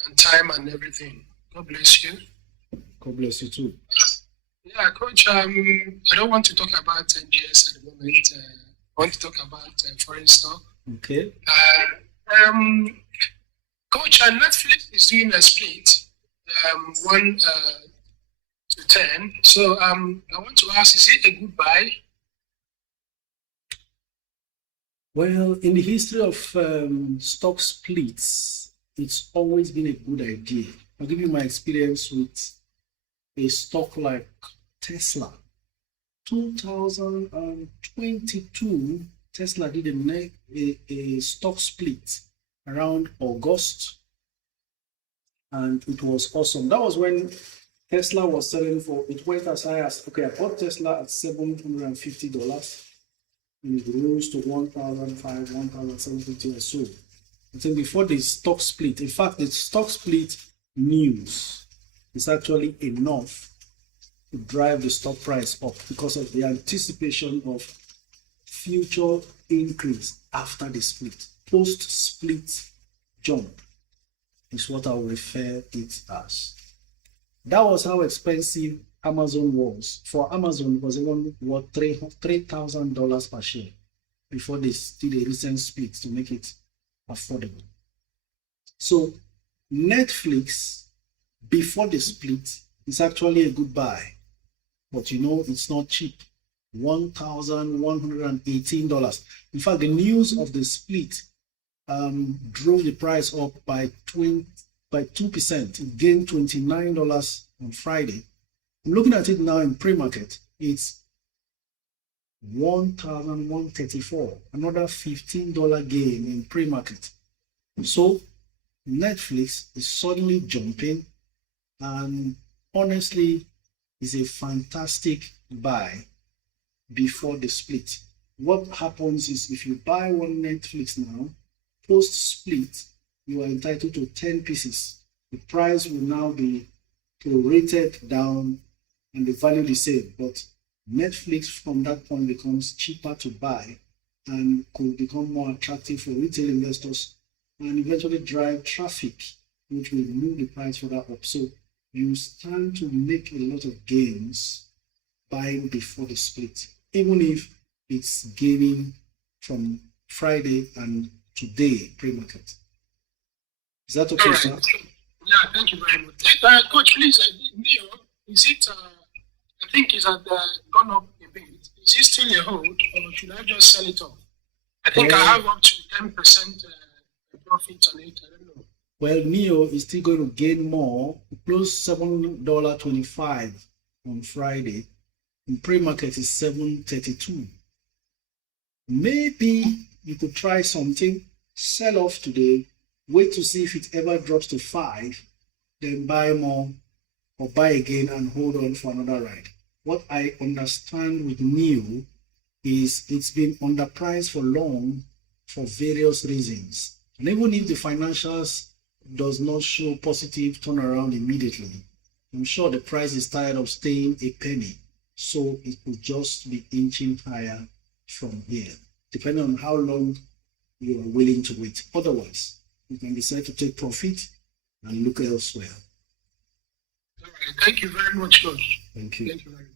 and time and everything. God bless you. God bless you too. Yeah, Coach, I don't want to talk about NGS at the moment. I want to talk about foreign stock. Okay. Coach, Netflix is doing a split, 1 to 10. So I want to ask, is it a good buy? Well, in the history of stock splits, it's always been a good idea. I'll give you my experience with a stock like Tesla. 2022, Tesla did a stock split around August, and it was awesome. That was when Tesla was selling for, it went as high as, okay, I bought Tesla at $750, and it rose to 1,500, 1,750 or so. I think before the stock split, in fact, the stock split news is actually enough to drive the stock price up because of the anticipation of future increase after the split. Post-split jump is what I'll refer it as. That was how expensive Amazon was. For Amazon, it was even worth $3,000 per share before they did a recent split to make it affordable. So Netflix, before the split, is actually a good buy. But you know, it's not cheap. $1,118. In fact, the news of the split drove the price up by 2%. It gained $29 on Friday. I'm looking at it now in pre-market. It's $1,134. Another $15 gain in pre-market. So Netflix is suddenly jumping, and honestly, is a fantastic buy before the split. What happens is if you buy one Netflix now, post-split, you are entitled to 10 pieces. The price will now be prorated down and the value the same. But Netflix from that point becomes cheaper to buy and could become more attractive for retail investors and eventually drive traffic, which will move the price further up. So you stand to make a lot of gains buying before the split, even if it's gaining from Friday and today pre-market. Is that okay, All right. sir? Yeah, thank you very much. Coach, please, Neo, is it, I think it's gone up a bit. Is it still a hold, or should I just sell it off? I think I have up to 10% profit on it. I don't know. Well, NEO is still going to gain more. It closed $7.25 on Friday. In pre-market is $7.32. Maybe you could try something, sell off today, wait to see if it ever drops to 5, then buy more or buy again and hold on for another ride. What I understand with NEO is it's been underpriced for long for various reasons. And even if the financials does not show positive turnaround immediately, I'm sure the price is tired of staying a penny. So it will just be inching higher from here, depending on how long you are willing to wait. Otherwise, you can decide to take profit and look elsewhere. All right. Thank you very much, Coach. Thank you. Thank you very much.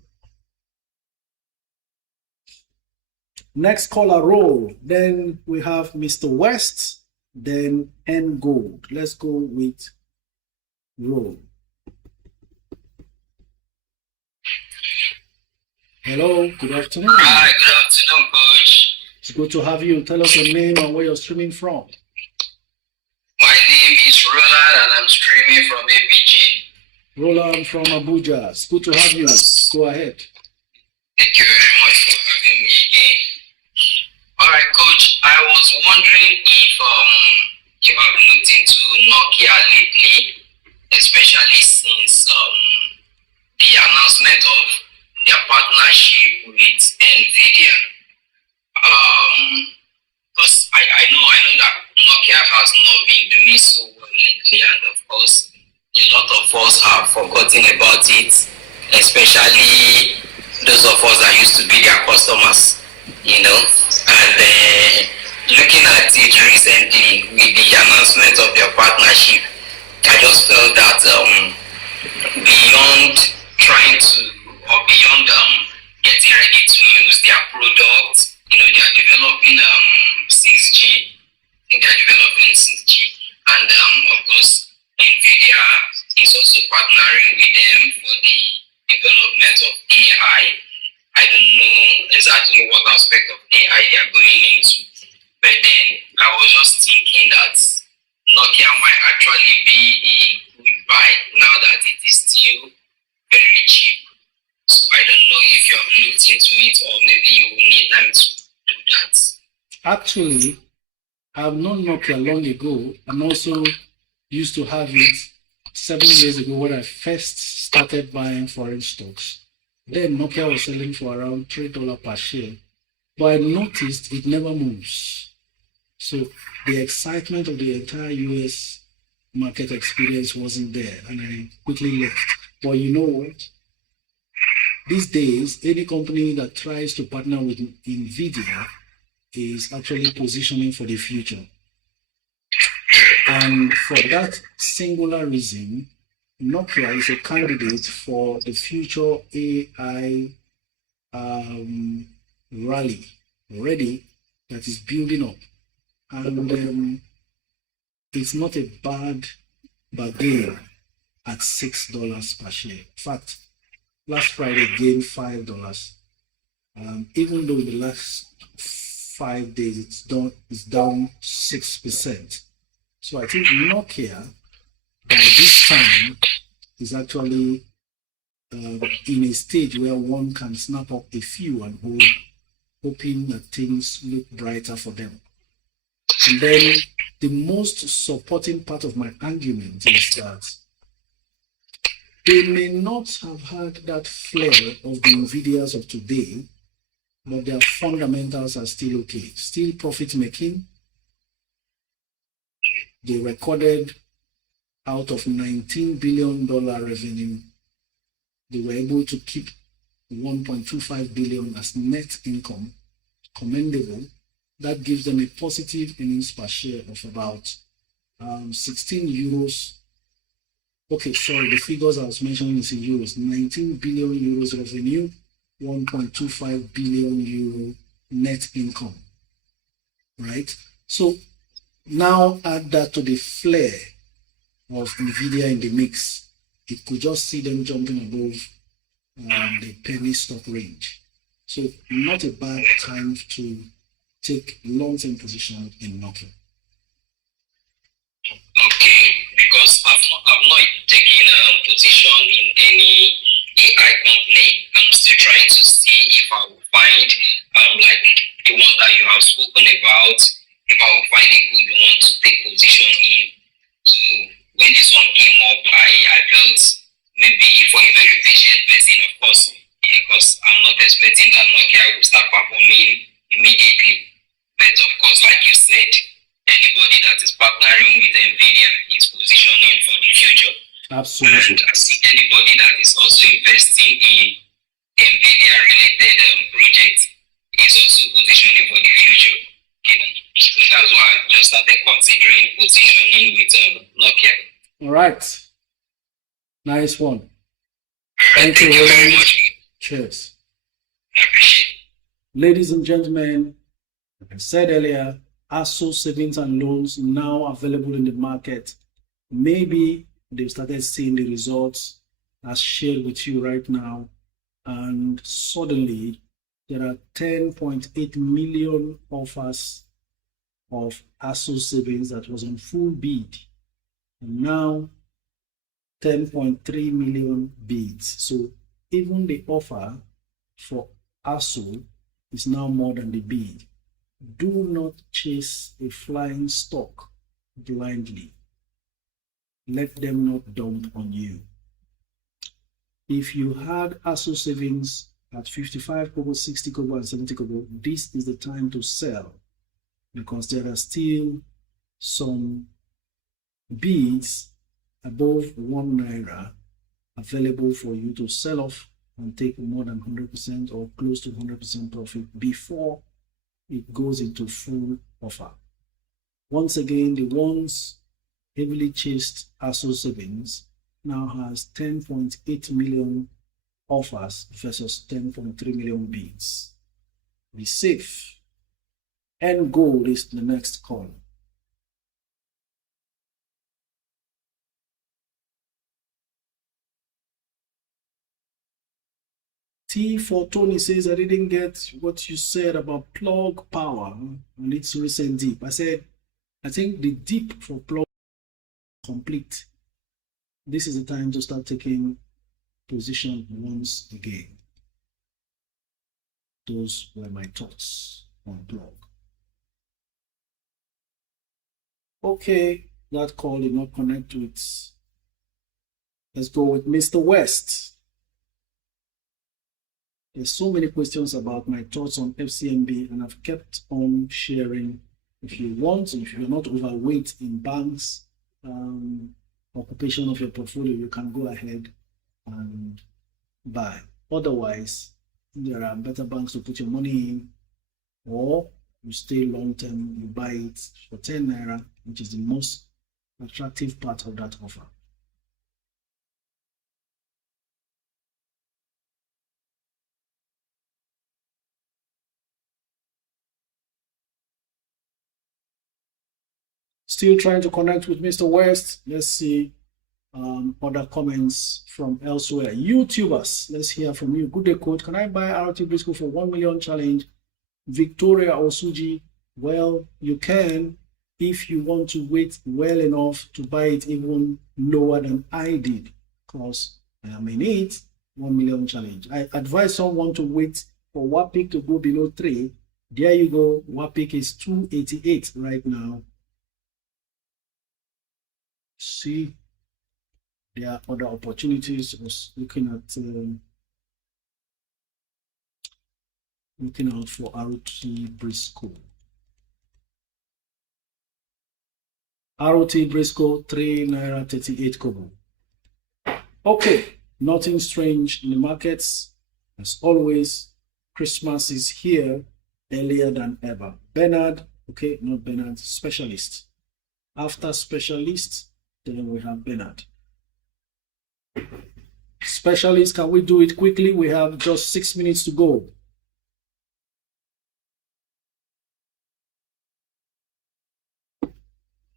Next caller roll. Then we have Mr. West, then N Gold. Let's go with roll. Hello, good afternoon. Hi, good afternoon, Coach. It's good to have you. Tell us your name and where you're streaming from. My name is Roland and I'm streaming from APG. Roland from Abuja. It's good to have you. Go ahead. Thank you very much for having me again. All right, Coach, I was wondering if you have looked into Nokia lately, especially since the announcement of their partnership with NVIDIA. Because I know that Nokia has not been doing so well lately, and of course, a lot of us have forgotten about it, especially those of us that used to be their customers, you know. And looking at it recently with the announcement of their partnership, I just felt that beyond trying to, or beyond getting ready to use their products, you know, they are developing 6G. I think they are developing 6G, and of course, NVIDIA is also partnering with them for the development of AI. I don't know exactly what aspect of AI they are going into, but then I was just thinking that Nokia might actually be a good buy now that it is still very cheap. So I don't know if you have looked into it, or maybe you will need time to do that. Actually, I've known Nokia long ago, and also used to have it 7 years ago when I first started buying foreign stocks. Then Nokia was selling for around $3 per share, but I noticed it never moves. So the excitement of the entire US market experience wasn't there, and I quickly left. But you know what? These days, any company that tries to partner with NVIDIA is actually positioning for the future. And for that singular reason, Nokia is a candidate for the future AI rally already that is building up. And it's not a bad bargain at $6 per share. In fact, last Friday gained $5. Even though in the last 5 days it's down 6%. So I think Nokia by this time is actually in a stage where one can snap up a few and hold, hoping that things look brighter for them. And then the most supporting part of my argument is that they may not have had that flair of the NVIDIAs of today, but their fundamentals are still okay. Still profit making. They recorded out of $19 billion revenue, they were able to keep $1.25 billion as net income. Commendable. That gives them a positive earnings per share of about 16 euros. Okay, sorry, the figures I was mentioning is in euros. 19 billion euros revenue, 1.25 billion euro net income. Right? So now add that to the flair of NVIDIA in the mix. It could just see them jumping above the penny stock range. So not a bad time to take long-term position in Nokia. Okay, because I've not taken a position in any AI company. I'm still trying to see if I will find like the one that you have spoken about, if I will find a good one to take position in. So when this one came up, I felt maybe for a very patient person, of course, because I'm not expecting that Nokia will start performing immediately. But of course, like you said, anybody that is partnering with NVIDIA is positioning for the future. Absolutely. And I see anybody that is also investing in NVIDIA-related projects is also positioning for the future. You know? So that's why I just started considering positioning with Nokia. All right. Nice one. Thank you very much. Cheers. I appreciate it. Ladies and gentlemen, like I said earlier, ASO savings and loans now available in the market. Maybe they've started seeing the results as shared with you right now, and suddenly there are 10.8 million offers of ASO savings that was on full bid, and now 10.3 million bids. So even the offer for ASO is now more than the bid. Do not chase a flying stock blindly. Let them not dump on you. If you had ASO savings at 55 kobo, 60 kobo, and 70 kobo, this is the time to sell, because there are still some bids above 1 naira available for you to sell off and take more than 100% or close to 100% profit before it goes into full offer. Once again, the once heavily chased ASO savings now has 10.8 million offers versus 10.3 million bids. Be safe. End goal is the next call. T for Tony says, I didn't get what you said about plug power and its recent dip. I said, I think the dip for plug complete. This is the time to start taking position once again. Those were my thoughts on plug. Okay, that call did not connect with. Let's go with Mr. West. There's so many questions about my thoughts on FCMB, and I've kept on sharing. If you want, if you're not overweight in banks, occupation of your portfolio, you can go ahead and buy. Otherwise, there are better banks to put your money in, or you stay long term, you buy it for 10 naira, which is the most attractive part of that offer. Still trying to connect with Mr. West. Let's see other comments from elsewhere. YouTubers, let's hear from you. Good day, coach. Can I buy RT Briscoe for 1 million challenge? Victoria Osuji, well, you can if you want to wait well enough to buy it even lower than I did, because I am in it. 1 million challenge. I advise someone to wait for WAPIC to go below 3. There you go. WAPIC is 288 right now. See, there are other opportunities. I was looking out for RT Briscoe. RT Briscoe 3 naira 38 kobo. Okay, nothing strange in the markets. As always, Christmas is here earlier than ever. Bernard, okay, not Bernard, specialist. After specialist, then we have Bernard. Specialist, can we do it quickly? We have just 6 minutes to go.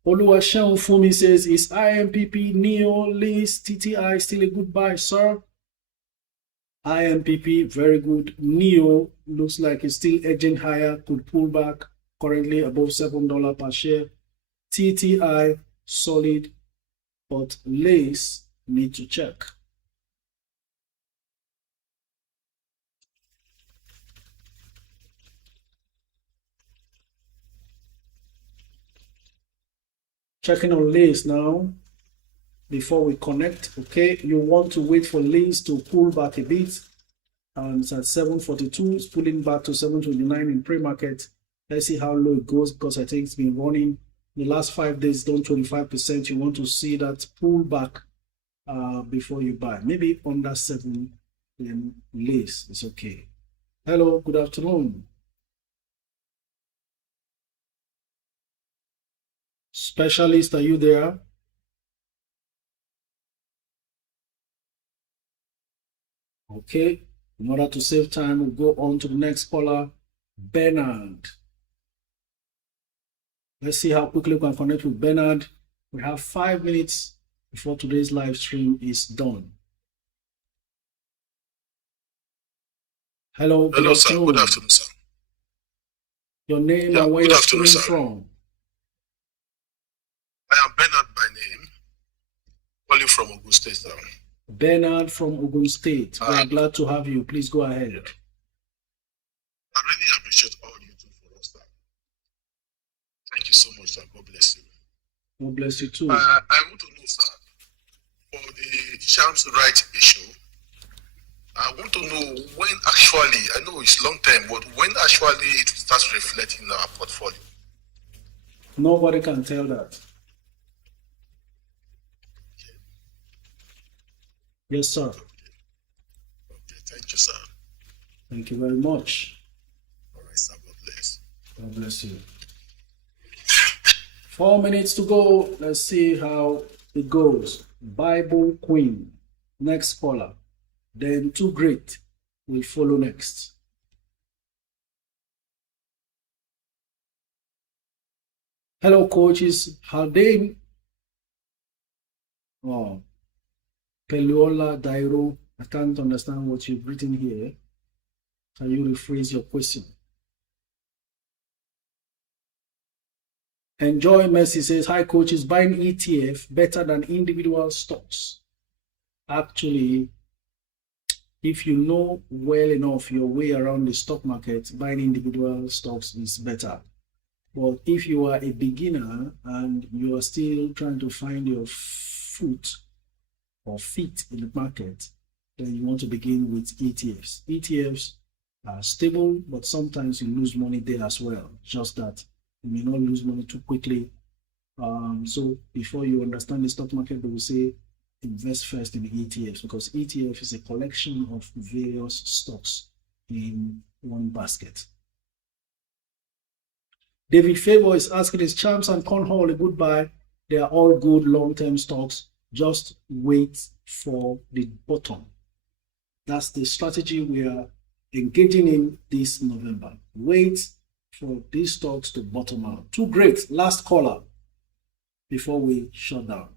Oluwaseun Fumi says, is IMPP, NEO, LIS, TTI still a good buy, sir? IMPP, very good. NEO looks like it's still edging higher, could pull back, currently above $7 per share. TTI, solid, but LIS need to check. Checking on LIS now before we connect. Okay, you want to wait for LIS to pull back a bit. It's at 742, it's pulling back to 729 in pre-market. Let's see how low it goes, because I think it's been running the last 5 days down 25%. You want to see that pull back before you buy. Maybe under 7, then LIS is okay. Hello, good afternoon. Specialist, are you there? Okay, in order to save time, we'll go on to the next caller, Bernard. Let's see how quickly we can connect with Bernard. We have 5 minutes before today's live stream is done. Hello, hello, sir. Good afternoon, sir. Your name and where you're calling from? I am Bernard by name, calling from Ogun State, sir. Bernard from Ogun State. We're glad to have you. Please go ahead. I really appreciate all you do for us, sir. Thank you so much, sir. God bless you. God bless you too. I want to know, sir, for the Shams right issue, I want to know when actually, I know it's long term, but when actually it starts reflecting in our portfolio. Nobody can tell that. Yes, sir. Okay, thank Thank you, sir. Thank you very much. All right, sir. God bless. God bless you. 4 minutes to go. Let's see how it goes. Bible Queen, next caller. Then Too Great will follow next. Hello, coaches. Haldane. Oh, Peluola Dairo. I can't understand what you've written here. Can you rephrase your question? Enjoy Mercy says, hi coaches, buying ETF better than individual stocks. Actually, if you know well enough your way around the stock market, buying individual stocks is better. But if you are a beginner and you are still trying to find your foot or feet in the market, then you want to begin with ETFs. ETFs are stable, but sometimes you lose money there as well. Just that you may not lose money too quickly. So before you understand the stock market, they will say invest first in ETFs, because ETF is a collection of various stocks in one basket. David Favor is asking, is Champs and Cornhall a good buy? They are all good long-term stocks. Just wait for the bottom. That's the strategy we are engaging in this November. Wait for these stocks to bottom out. Too Great, last caller before we shut down.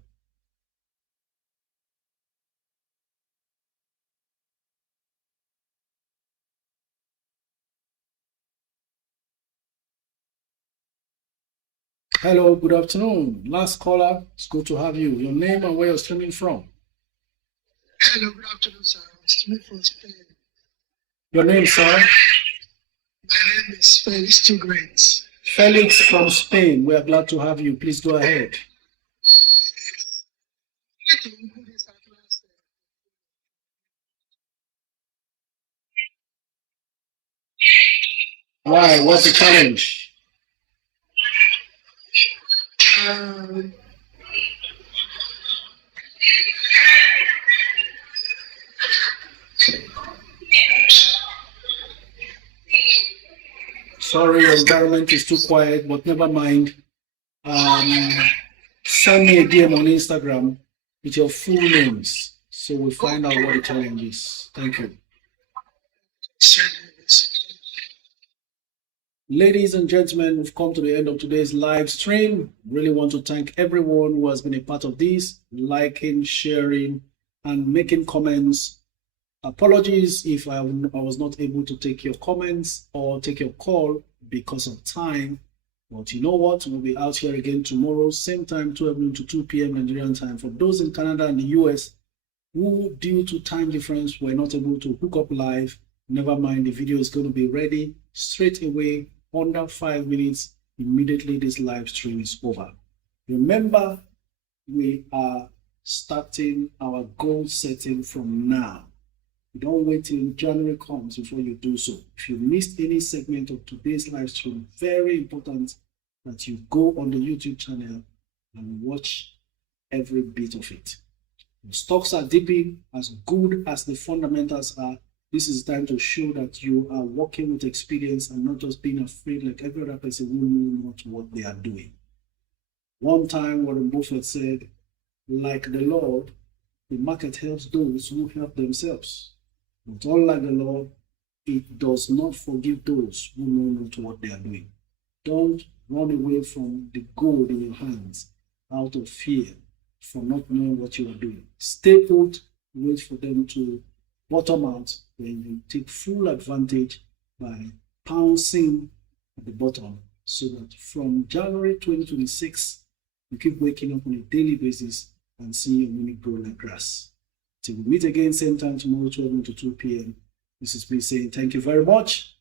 Hello, good afternoon. Last caller, it's good to have you. Your name and where you're streaming from. Hello, good afternoon, sir. I'm streaming from Spain. Your name, sir? My name is Felix Too Great. Felix from Spain. We are glad to have you. Please go ahead. Why? What's the challenge? Sorry, your environment is too quiet, but never mind. Send me a DM on Instagram with your full names, so we'll find out what the challenge is. Thank you. Ladies and gentlemen, we've come to the end of today's live stream. Really want to thank everyone who has been a part of this, liking, sharing, and making comments. Apologies if I was not able to take your comments or take your call because of time. But you know what? We'll be out here again tomorrow, same time, 12 noon to 2 p.m. Nigerian time. For those in Canada and the US who, due to time difference, were not able to hook up live, never mind, the video is going to be ready straight away, under 5 minutes. Immediately this live stream is over. Remember, we are starting our goal setting from now. Don't wait till January comes before you do so. If you missed any segment of today's live stream, very important that you go on the YouTube channel and watch every bit of it. The stocks are dipping. As good as the fundamentals are, this is time to show that you are working with experience and not just being afraid like every other person who know not what they are doing. One time, Warren Buffett said, like the Lord, the market helps those who help themselves. But unlike the Lord, it does not forgive those who know not what they are doing. Don't run away from the gold in your hands out of fear for not knowing what you are doing. Stay put, wait for them to bottom out, then you take full advantage by pouncing at the bottom, so that from January 2026, you keep waking up on a daily basis and see your money grow like grass. Till we meet again, same time tomorrow, 12 to 2 p.m. This is me saying thank you very much.